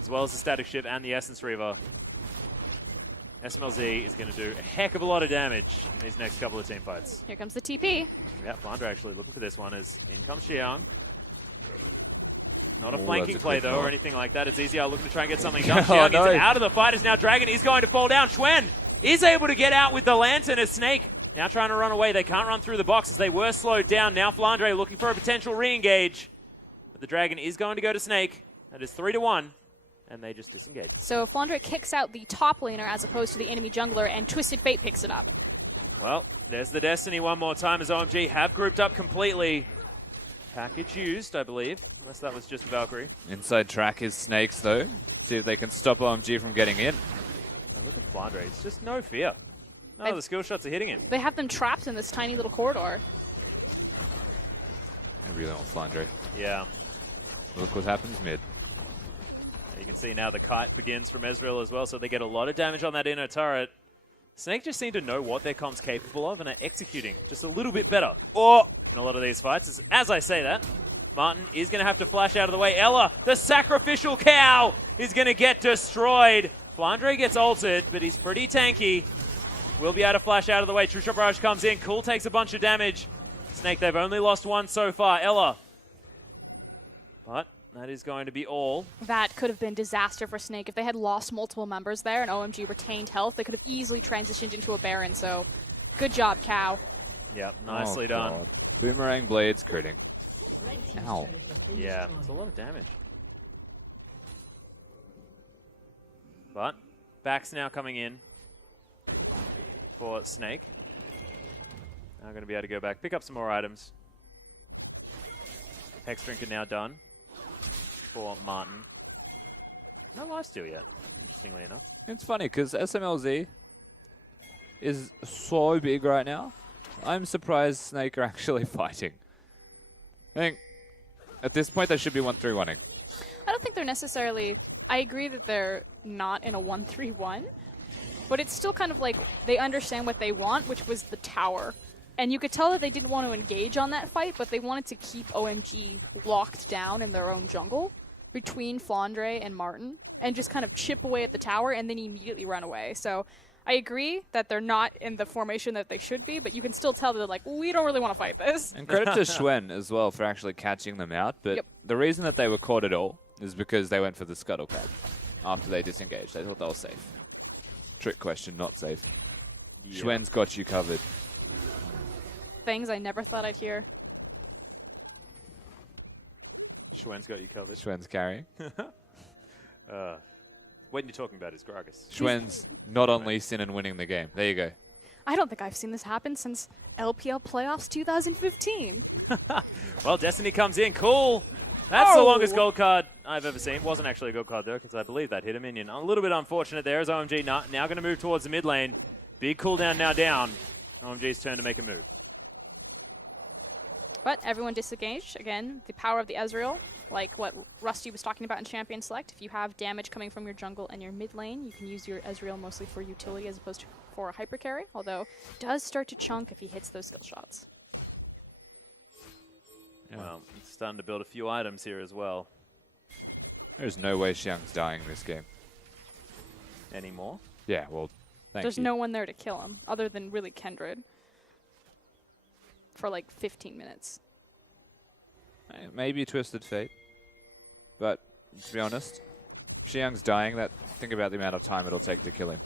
as well as the Static Shiv and the Essence Reaver. SMLZ is going to do a heck of a lot of damage in these next couple of team fights. Here comes the TP. Yeah, Flandre actually looking for this one as in comes Xiang. Not a Oh, flanking that's a play, quick though, knock. or anything like that. It's easier looking to try and get something done. Oh, Xiang no. is out of the fight as now Dragon is going to fall down. Schwen is able to get out with the Lantern as Snake now trying to run away. They can't run through the box as they were slowed down. Now Flandre looking for a potential re-engage. But the Dragon is going to go to Snake. That is 3-1. And they just disengage. So Flandre kicks out the top laner as opposed to the enemy jungler, and Twisted Fate picks it up. Well, there's the Destiny one more time as OMG have grouped up completely. Package used, I believe. Unless that was just Valkyrie. Inside track is Snakes, though. See if they can stop OMG from getting in. Oh, look at Flandre. It's just no fear. No, the skill shots are hitting him. They have them trapped in this tiny little corridor. I really want Flandre. Yeah. Look what happens mid. You can see now the kite begins from Ezreal as well, so they get a lot of damage on that inner turret. Snake just seem to know what their comp's capable of and are executing just a little bit better in a lot of these fights. As I say that, Martin is going to have to flash out of the way. Ella, the sacrificial cow, is going to get destroyed. Flandre gets ulted, but he's pretty tanky. Will be able to flash out of the way. True Shot Barrage comes in. Cool takes a bunch of damage. Snake, they've only lost one so far. Ella. But that is going to be all. That could have been disaster for Snake. If they had lost multiple members there and OMG retained health, they could have easily transitioned into a Baron. So, good job, Cow. Yep, nicely done. God. Boomerang blades critting. Ow. Yeah, it's a lot of damage. But backs now coming in for Snake. Now going to be able to go back, pick up some more items. Hex Drinker now done for Martin. No lifesteal yet, interestingly enough. It's funny because SMLZ is so big right now. I'm surprised Snake are actually fighting. I think at this point they should be 1-3-1-ing. I don't think they're necessarily... I agree that they're not in a 1-3-1, but it's still kind of like they understand what they want, which was the tower. And you could tell that they didn't want to engage on that fight, but they wanted to keep OMG locked down in their own jungle between Flandre and Martin and just kind of chip away at the tower and then immediately run away. So I agree that they're not in the formation that they should be, but you can still tell that they're like, we don't really want to fight this. And credit to Schwen as well for actually catching them out. But the reason that they were caught at all is because they went for the scuttle crab after they disengaged. They thought they were safe. Trick question, not safe. Yep. Schwen's got you covered. Things I never thought I'd hear. Schwen's got you covered. Schwen's carrying. What you're talking about is Gragas. Schwen's not on Lee Sin and winning the game. There you go. I don't think I've seen this happen since LPL Playoffs 2015. Well, Destiny comes in. Cool. That's the longest gold card I've ever seen. Wasn't actually a gold card, though, because I believe that hit a minion. A little bit unfortunate there as OMG now going to move towards the mid lane. Big cooldown now down. OMG's turn to make a move. But everyone disengaged. Again, the power of the Ezreal, like what Rusty was talking about in Champion Select. If you have damage coming from your jungle and your mid lane, you can use your Ezreal mostly for utility as opposed to for a hyper carry, although it does start to chunk if he hits those skill shots. Yeah. Well, it's starting to build a few items here as well. There's no way Xiang's dying this game. Anymore? Yeah, well, thank There's you. no one there to kill him, other than really Kindred. for like 15 minutes. Maybe Twisted Fate. But to be honest, if Xiang's dying, think about the amount of time it'll take to kill him.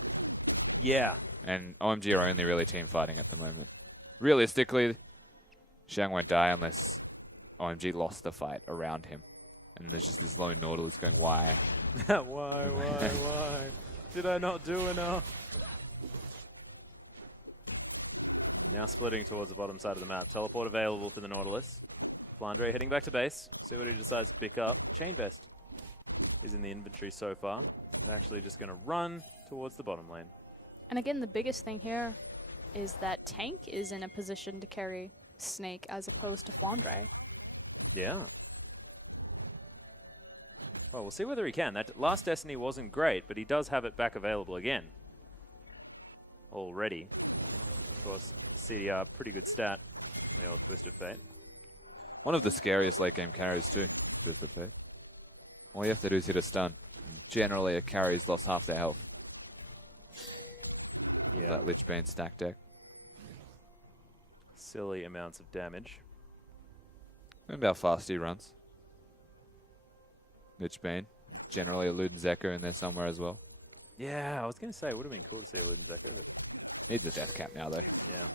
Yeah. And OMG are only really team fighting at the moment. Realistically, Xiang won't die unless OMG lost the fight around him. And there's just this lone Nautilus going, why? Why? Did I not do enough? Now splitting towards the bottom side of the map. Teleport available for the Nautilus. Flandre heading back to base. See what he decides to pick up. Chain Vest is in the inventory so far. Actually just going to run towards the bottom lane. And again, the biggest thing here is that Tank is in a position to carry Snake as opposed to Flandre. Yeah. Well, we'll see whether he can. That last Destiny wasn't great, but he does have it back available again. Already. Of course, CDR, pretty good stat from the old Twisted Fate. One of the scariest late game carries too, Twisted Fate. All you have to do is hit a stun. Generally, a carry's lost half their health. Yeah. That Lich Bane stack deck. Silly amounts of damage. Remember how fast he runs. Lich Bane. Generally a Ludens Echo in there somewhere as well. Yeah, I was going to say, it would have been cool to see a Ludens Echo, but... Needs a death cap now, though. Yeah.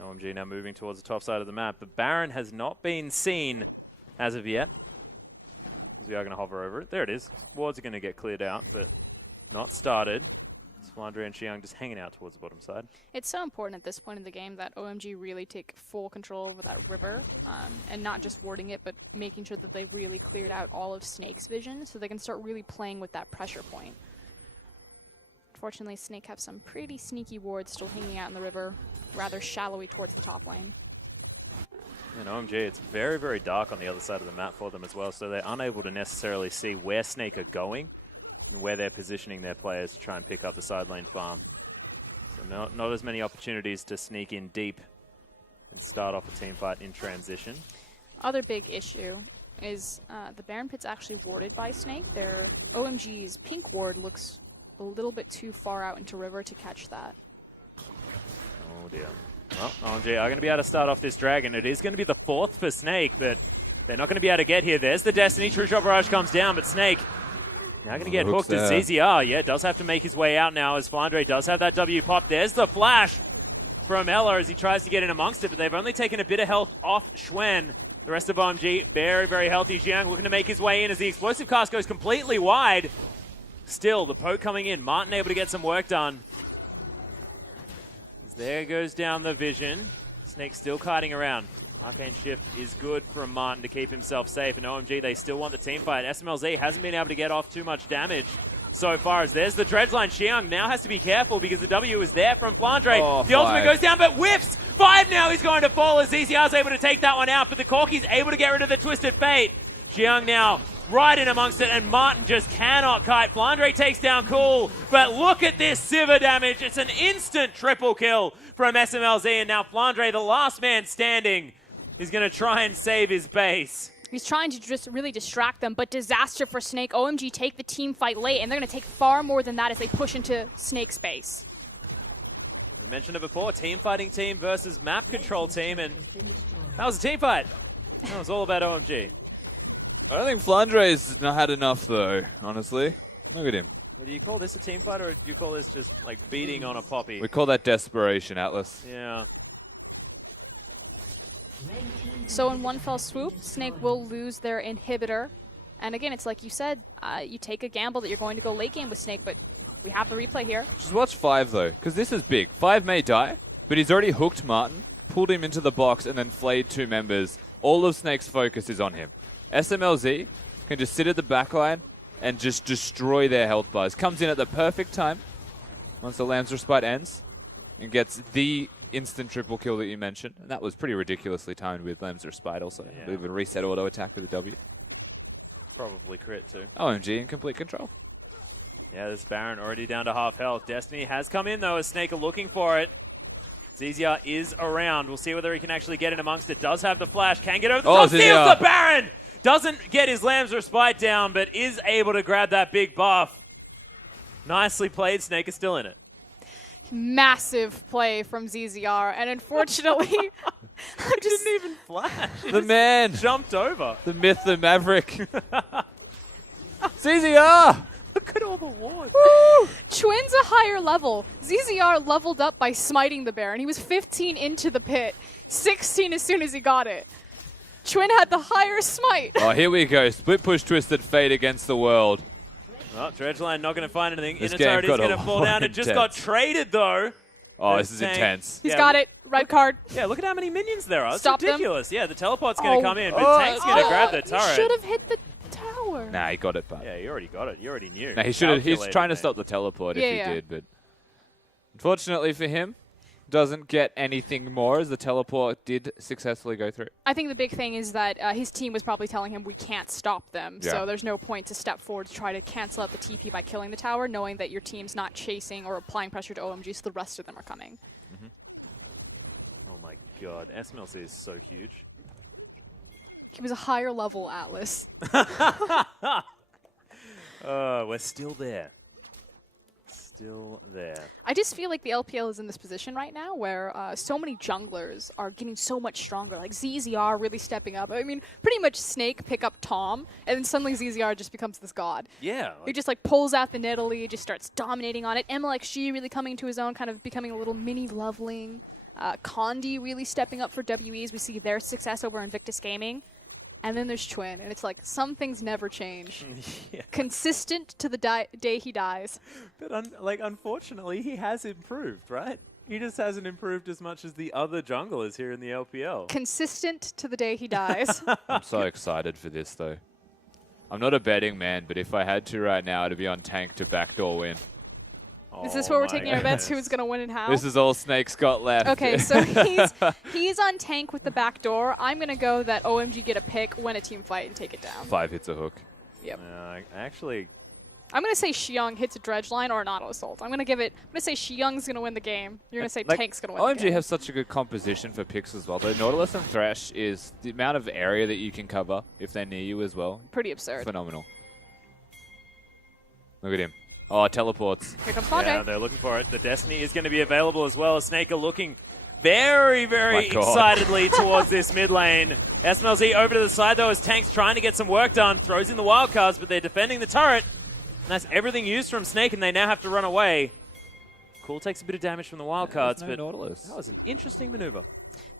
OMG now moving towards the top side of the map. The Baron has not been seen as of yet. As we are going to hover over it. There it is. Wards are going to get cleared out, but not started. Flandre and Xiang just hanging out towards the bottom side. It's so important at this point in the game that OMG really take full control over that river, and not just warding it, but making sure that they really cleared out all of Snake's vision so they can start really playing with that pressure point. Unfortunately, Snake have some pretty sneaky wards still hanging out in the river, rather shallowy towards the top lane. And OMG, it's very, very dark on the other side of the map for them as well, so they're unable to necessarily see where Snake are going and where they're positioning their players to try and pick up the side lane farm. So not as many opportunities to sneak in deep and start off a team fight in transition. Other big issue is the Baron Pit's actually warded by Snake. Their OMG's pink ward looks a little bit too far out into river to catch that. Oh dear. Well, OMG are going to be able to start off this dragon. It is going to be the 4th for Snake, but they're not going to be able to get here. There's the Destiny. True Shot Barrage comes down, but Snake now going to get hooked as ZZR. Yeah, does have to make his way out now as Flandre does have that W pop. There's the flash from Ella as he tries to get in amongst it, but they've only taken a bit of health off Xuen. The rest of OMG, very, very healthy. Xiang looking to make his way in as the explosive cast goes completely wide. Still, the poke coming in. Martin able to get some work done. There goes down the vision. Snake still kiting around. Arcane Shift is good from Martin to keep himself safe. And OMG, they still want the team fight. SMLZ hasn't been able to get off too much damage so far as there's the Dredgeline. Xiang now has to be careful because the W is there from Flandre. Oh, the ultimate goes down, but whiffs! 5 now he's going to fall as ZCR's able to take that one out, but the Corky's able to get rid of the Twisted Fate. Xiang now right in amongst it, and Martin just cannot kite. Flandre takes down Cool, but look at this Sivir damage. It's an instant triple kill from SMLZ, and now Flandre, the last man standing, is going to try and save his base. He's trying to just really distract them, but disaster for Snake. OMG take the team fight late, and they're going to take far more than that as they push into Snake's base. We mentioned it before, team fighting team versus map control team, and that was a team fight. That was all about OMG. I don't think Flandre's not had enough, though, honestly. Look at him. Well, do you call this a team fight, or do you call this just like beating on a poppy? We call that desperation, Atlas. Yeah. So in one fell swoop, Snake will lose their inhibitor. And again, it's like you said, you take a gamble that you're going to go late game with Snake, but we have the replay here. Just watch 5, though, because this is big. 5 may die, but he's already hooked Martin, pulled him into the box, and then flayed 2 members. All of Snake's focus is on him. SMLZ can just sit at the backline and just destroy their health bars. Comes in at the perfect time once the Lamb's Respite ends and gets the instant triple kill that you mentioned. And that was pretty ridiculously timed with Lamb's Respite also. Yeah. A bit of a reset auto attack with a W. Probably crit too. OMG in complete control. Yeah, this Baron already down to half health. Destiny has come in though as Snake are looking for it. ZZR is around. We'll see whether he can actually get in amongst it. Does have the flash. Can get over the top. Steals the Baron! Doesn't get his Lamb's Respite down, but is able to grab that big buff. Nicely played. Snake is still in it. Massive play from ZZR, and unfortunately, He didn't even flash. He The just man, jumped over. the myth, the maverick. CZR! Look at all the wards. Chwin's a higher level. ZZR leveled up by smiting the bear, and he was 15 into the pit, 16 as soon as he got it. Chwin had the higher smite. Oh, here we go. Split push twisted fate against the world. Oh, Dredgeline not going to find anything. This Inner game turret is got going a to fall lot down. It just got intense. traded, though. Oh, This this is tank. intense. He's Yeah, got it. Red card. Yeah, look at how many minions there are. It's Stop them. ridiculous. Yeah, the teleport's going to Oh. come in, but Oh, Tank's going to grab the turret. Should have hit the tower. Nah, he got it, but. Yeah, you already got it. You already knew. Nah, he should have. He's Calculated, trying to mate. stop the teleport Yeah, if he yeah. did, but unfortunately for him, doesn't get anything more as the teleport did successfully go through. I think the big thing is that his team was probably telling him we can't stop them, Yeah. so there's no point to step forward to try to cancel out the TP by killing the tower, knowing that your team's not chasing or applying pressure to OMG, so the rest of them are coming. Oh my god, SMLC is so huge. He was a higher level Atlas. We're still there. Still there. I just feel like the LPL is in this position right now where so many junglers are getting so much stronger. Like ZZR really stepping up. I mean, pretty much Snake pick up Tom, and then suddenly ZZR just becomes this god. Yeah. He just like pulls out the Nidalee, just starts dominating on it. MLXG really coming to his own, kind of becoming a little mini Loveling. Condi really stepping up for WEs. We see their success over Invictus Gaming. And then there's Chwin, and it's like some things never change. Yeah. Consistent to the day he dies. But unfortunately, he has improved, right? He just hasn't improved as much as the other junglers here in the LPL. Consistent to the day he dies. I'm so excited for this, though. I'm not a betting man, but if I had to right now, it'd be on Tank to backdoor win. Is this Oh where we're my taking our bets? goodness. Who's going to win and how? This is all Snake's got left. Okay, so he's on Tank with the back door. I'm going to go that OMG get a pick, win a team fight, and take it down. 5 hits a hook. Yep. Actually, I'm going to say Xiong hits a dredge line or an auto assault. I'm going to say Xiong's going to win the game. You're going to say Like, Tank's going to win the OMG game. has such a good composition for picks as well. Though Nautilus and Thresh is the amount of area that you can cover if they're near you as well. Pretty absurd. Phenomenal. Look at him. Oh, teleports. Here comes Padre. yeah, they're looking for it. The Destiny is going to be available as well. Snake are looking very, very My God. excitedly towards this mid lane. SMLZ over to the side, though, as Tank's trying to get some work done. Throws in the wildcards, but they're defending the turret. And that's everything used from Snake, and they now have to run away. Cool takes a bit of damage from the wildcards, no but Nautilus. that was an interesting maneuver.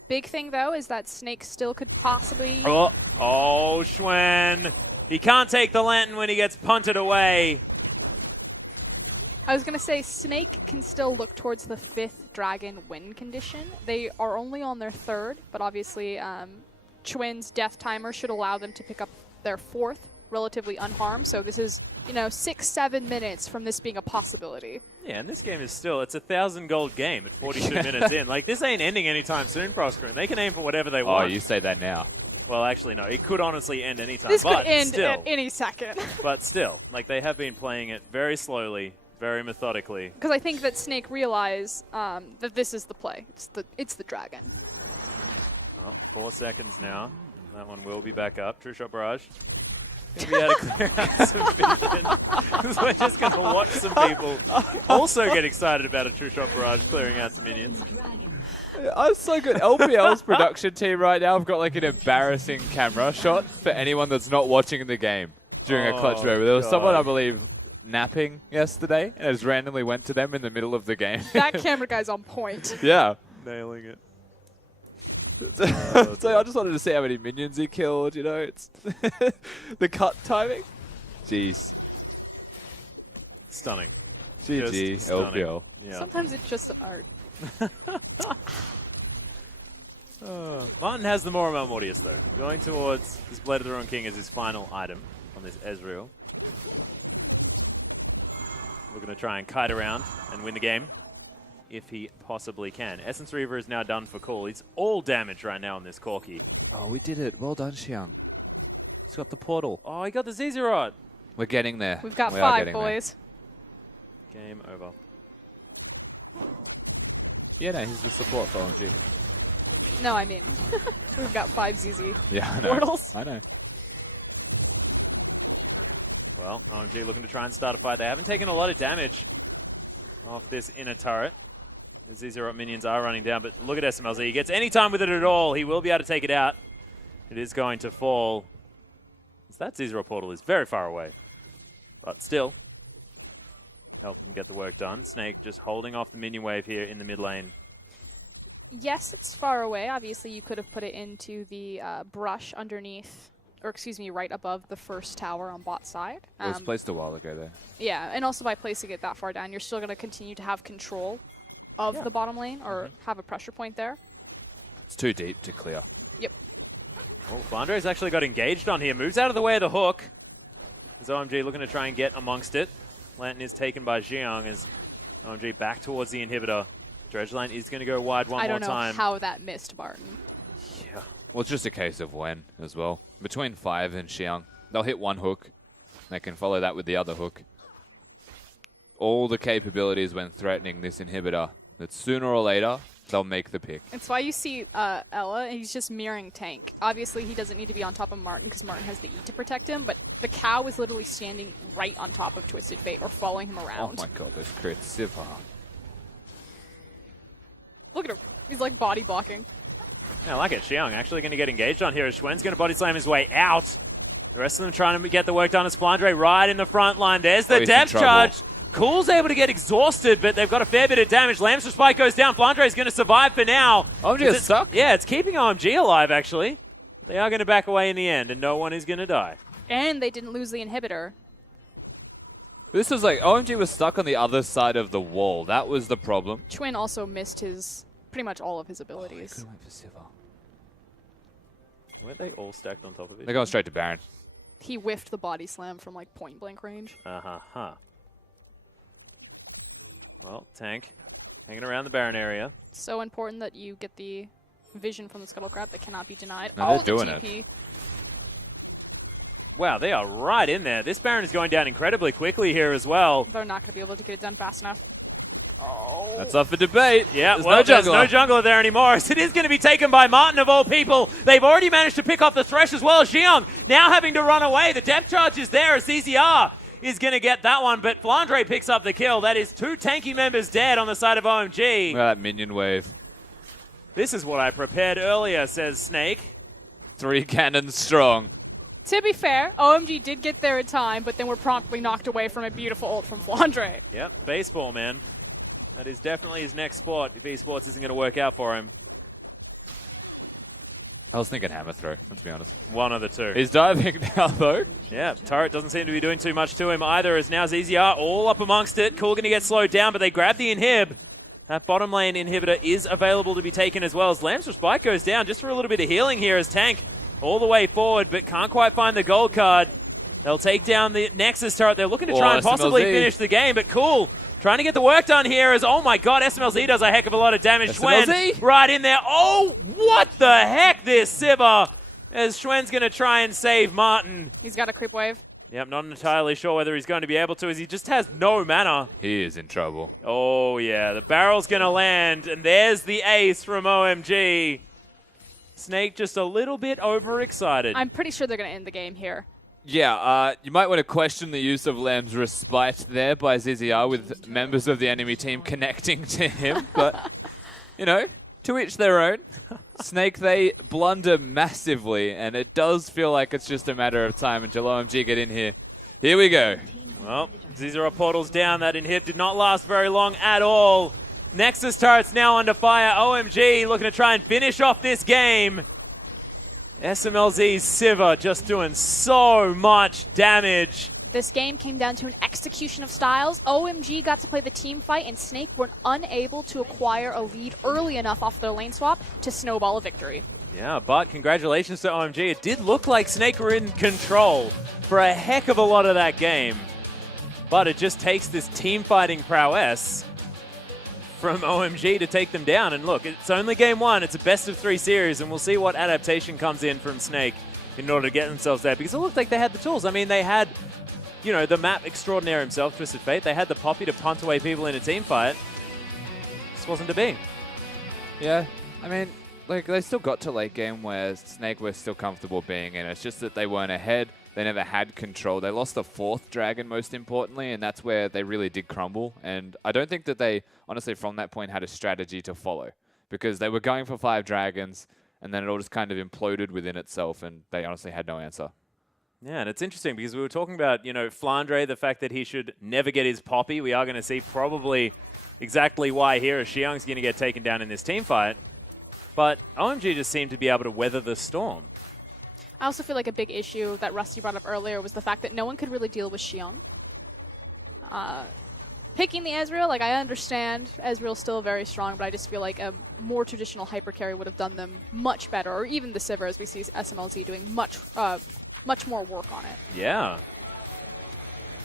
Big thing, though, is that Snake still could possibly... Oh, Schwen. He can't take the lantern when he gets punted away. I was going to say Snake can still look towards the 5th dragon win condition. They are only on their 3rd, but obviously Chwin's death timer should allow them to pick up their 4th relatively unharmed. So this is, 6-7 minutes from this being a possibility. Yeah, and this game is still, it's a 1,000 gold game at 42 minutes in. Like, this ain't ending anytime soon, Prosper, and they can aim for whatever they Oh, want. you say that now. Well, actually, no. It could honestly end anytime. This but could end still, at any second. But still, like, they have been playing it very slowly, very methodically. Because I think that Snake realized that this is the play. It's the dragon. Oh, 4 seconds now. That one will be back up. True Shot Barrage. Gonna be able to clear out some vision. 'Cause we're just going to watch some people also get excited about a True Shot Barrage clearing out some minions. I'm so good. LPL's production team right now have got like an embarrassing camera shot for anyone that's not watching the game during a clutch wave. There was someone, I believe, napping yesterday and just randomly went to them in the middle of the game. That camera guy's on point. Yeah. Nailing it. So I just wanted to see how many minions he killed, it's the cut timing. Jeez. Stunning. GG, Just stunning. LPL. Yeah. Sometimes it's just an art. Martin has the Moramel Mortius, though. Going towards his Blade of the Ruined King as his final item on this Ezreal. We're going to try and kite around and win the game, if he possibly can. Essence Reaver is now done for Cool. He's all damage right now on this Corki. Oh, we did it. Well done, Xiang. He's got the portal. Oh, he got the Zezerot. We're getting there. We've got We are 5, getting there. boys. Game over. Yeah, no, he's the support for OMG. No, I mean, we've got 5 ZZ. Yeah, I know. Portals. I know. Well, OMG looking to try and start a fight. They haven't taken a lot of damage off this inner turret. The Z0 minions are running down, but look at SMLZ. He gets any time with it at all, he will be able to take it out. It is going to fall. That Z0 portal is very far away. But still, help them get the work done. Snake just holding off the minion wave here in the mid lane. Yes, it's far away. Obviously, you could have put it into the brush underneath, or excuse me, right above the first tower on bot side. It was placed a while ago there. Yeah, and also by placing it that far down, you're still going to continue to have control of the bottom lane, or have a pressure point there. It's too deep to clear. Yep. Oh, Flandre's actually got engaged on here. Moves out of the way of the hook. As OMG looking to try and get amongst it. Lantern is taken by Xiang as OMG back towards the inhibitor. Dredgeline is going to go wide one more time. I don't know how that missed Martin. Yeah. Well, it's just a case of when as well. Between 5 and Xiang, they'll hit one hook. They can follow that with the other hook. All the capabilities when threatening this inhibitor, that sooner or later, they'll make the pick. It's why you see Ella, and he's just mirroring tank. Obviously, he doesn't need to be on top of Martin because Martin has the E to protect him, but the cow is literally standing right on top of Twisted Fate or following him around. Oh my god, those crits. Siva. Look at him. He's like body blocking. Yeah, I like it. Xiang actually going to get engaged on here as Schwen's going to body slam his way out. The rest of them trying to get the work done as Flandre right in the front line. There's the depth charge. Cool's able to get exhausted, but they've got a fair bit of damage. Lamb's spike goes down. Flandre is going to survive for now. OMG is stuck? Yeah, it's keeping OMG alive, actually. They are going to back away in the end, and no one is going to die. And they didn't lose the inhibitor. This was like, OMG was stuck on the other side of the wall. That was the problem. Twin also missed his, pretty much all of his abilities. Weren't they all stacked on top of it? They're going straight to Baron. He whiffed the body slam from like point blank range. Well, tank hanging around the Baron area. So important that you get the vision from the Scuttle Crab that cannot be denied. No, they're doing the TP. it. Wow, they are right in there. This Baron is going down incredibly quickly here as well. They're not going to be able to get it done fast enough. Oh. That's up for debate. Yeah, there's well, no there's no jungler there anymore. So it is going to be taken by Martin of all people. They've already managed to pick off the Thresh as well. Xiang now having to run away. The depth charge is there as CZR is going to get that one, but Flandre picks up the kill. That is 2 tanky members dead on the side of OMG. Look at that minion wave. This is what I prepared earlier, says Snake. 3 cannons strong. To be fair, OMG did get there in time, but then were promptly knocked away from a beautiful ult from Flandre. Yep, baseball, man. That is definitely his next spot if eSports isn't going to work out for him. I was thinking hammer throw, let's be honest. One of the two. He's diving now, though. Yeah, turret doesn't seem to be doing too much to him either, as now ZZR all up amongst it. Cool going to get slowed down, but they grab the inhib. That bottom lane inhibitor is available to be taken as well, as Lamb's spike goes down just for a little bit of healing here as Tank all the way forward, but can't quite find the gold card. They'll take down the Nexus turret. They're looking to try and possibly finish the game, but Cool trying to get the work done here as, oh my god, SMLZ does a heck of a lot of damage. Schwen right in there. Oh, what the heck, this Sivir, as Schwen's going to try and save Martin. He's got a creep wave. Yep, not entirely sure whether he's going to be able to, as he just has no mana. He is in trouble. Oh yeah, the barrel's going to land, and there's the ace from OMG. Snake just a little bit overexcited. I'm pretty sure they're going to end the game here. Yeah, you might want to question the use of Lamb's respite there by ZZR with members of the enemy team connecting to him. But, you know, to each their own. Snake, they blunder massively, and it does feel like it's just a matter of time until OMG get in here. Here we go. Well, ZZR portal's down. That inhib did not last very long at all. Nexus turret's now under fire. OMG looking to try and finish off this game. SMLZ's Sivir just doing so much damage. This game came down to an execution of styles. OMG got to play the team fight, and Snake were unable to acquire a lead early enough off their lane swap to snowball a victory. Yeah, but congratulations to OMG. It did look like Snake were in control for a heck of a lot of that game. But it just takes this team fighting prowess from OMG to take them down. And look, it's only game 1. It's a best-of-3 series, and we'll see what adaptation comes in from Snake in order to get themselves there. Because it looked like they had the tools. I mean, they had, you know, the map extraordinaire himself, Twisted Fate. They had the Poppy to punt away people in a team fight. This wasn't to be. Yeah, I mean, like, they still got to late game where Snake was still comfortable being in. It's just that they weren't ahead. They never had control. They lost the 4th dragon, most importantly, and that's where they really did crumble. And I don't think that they, honestly, from that point, had a strategy to follow, because they were going for 5 dragons, and then it all just kind of imploded within itself, and they honestly had no answer. Yeah, and it's interesting because we were talking about, you know, Flandre, the fact that he should never get his poppy. We are going to see probably exactly why here, as Xiang's going to get taken down in this team fight. But OMG just seemed to be able to weather the storm. I also feel like a big issue that Rusty brought up earlier was the fact that no one could really deal with Xiang. Picking the Ezreal, like, I understand Ezreal's still very strong, but I just feel like a more traditional hyper carry would have done them much better, or even the Sivir, as we see SMLZ doing much more work on it. Yeah.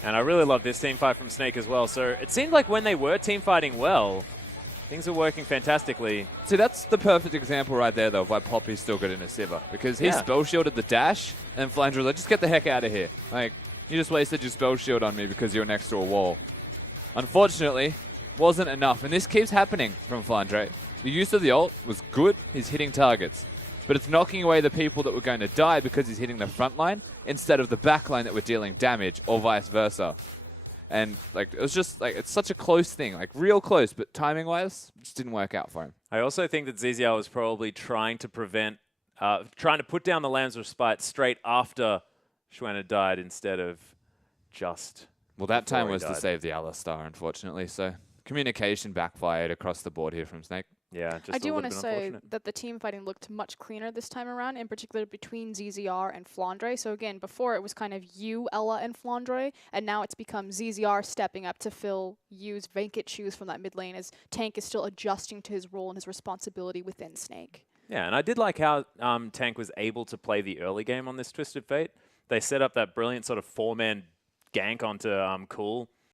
And I really love this team fight from Snake as well. So it seemed like when they were team fighting well, things were working fantastically. See, that's the perfect example right there, though, of why Poppy's still good in a Sivir. Because he spell shielded the dash, and Flandre's like, just get the heck out of here. Like, you just wasted your spell shield on me because you're next to a wall. Unfortunately, wasn't enough. And this keeps happening from Flandre. The use of the ult was good. He's hitting targets. But it's knocking away the people that were going to die because he's hitting the front line instead of the back line that were dealing damage, or vice versa. And like, it was just like, it's such a close thing, like real close, but timing wise, it just didn't work out for him. I also think that Ziziao was probably trying to put down the Lambs of Spite straight after Schwenner died instead of just. Well, that time was to save the Alistar, unfortunately. So communication backfired across the board here from Snake. Yeah, just I do want to say that the team fighting looked much cleaner this time around, in particular between ZZR and Flandre. So again, before it was kind of you, Ella, and Flandre, and now it's become ZZR stepping up to fill Yu's vacant shoes from that mid lane, as Tank is still adjusting to his role and his responsibility within Snake. Yeah, and I did like how Tank was able to play the early game on this Twisted Fate. They set up that brilliant sort of 4-man gank onto Cool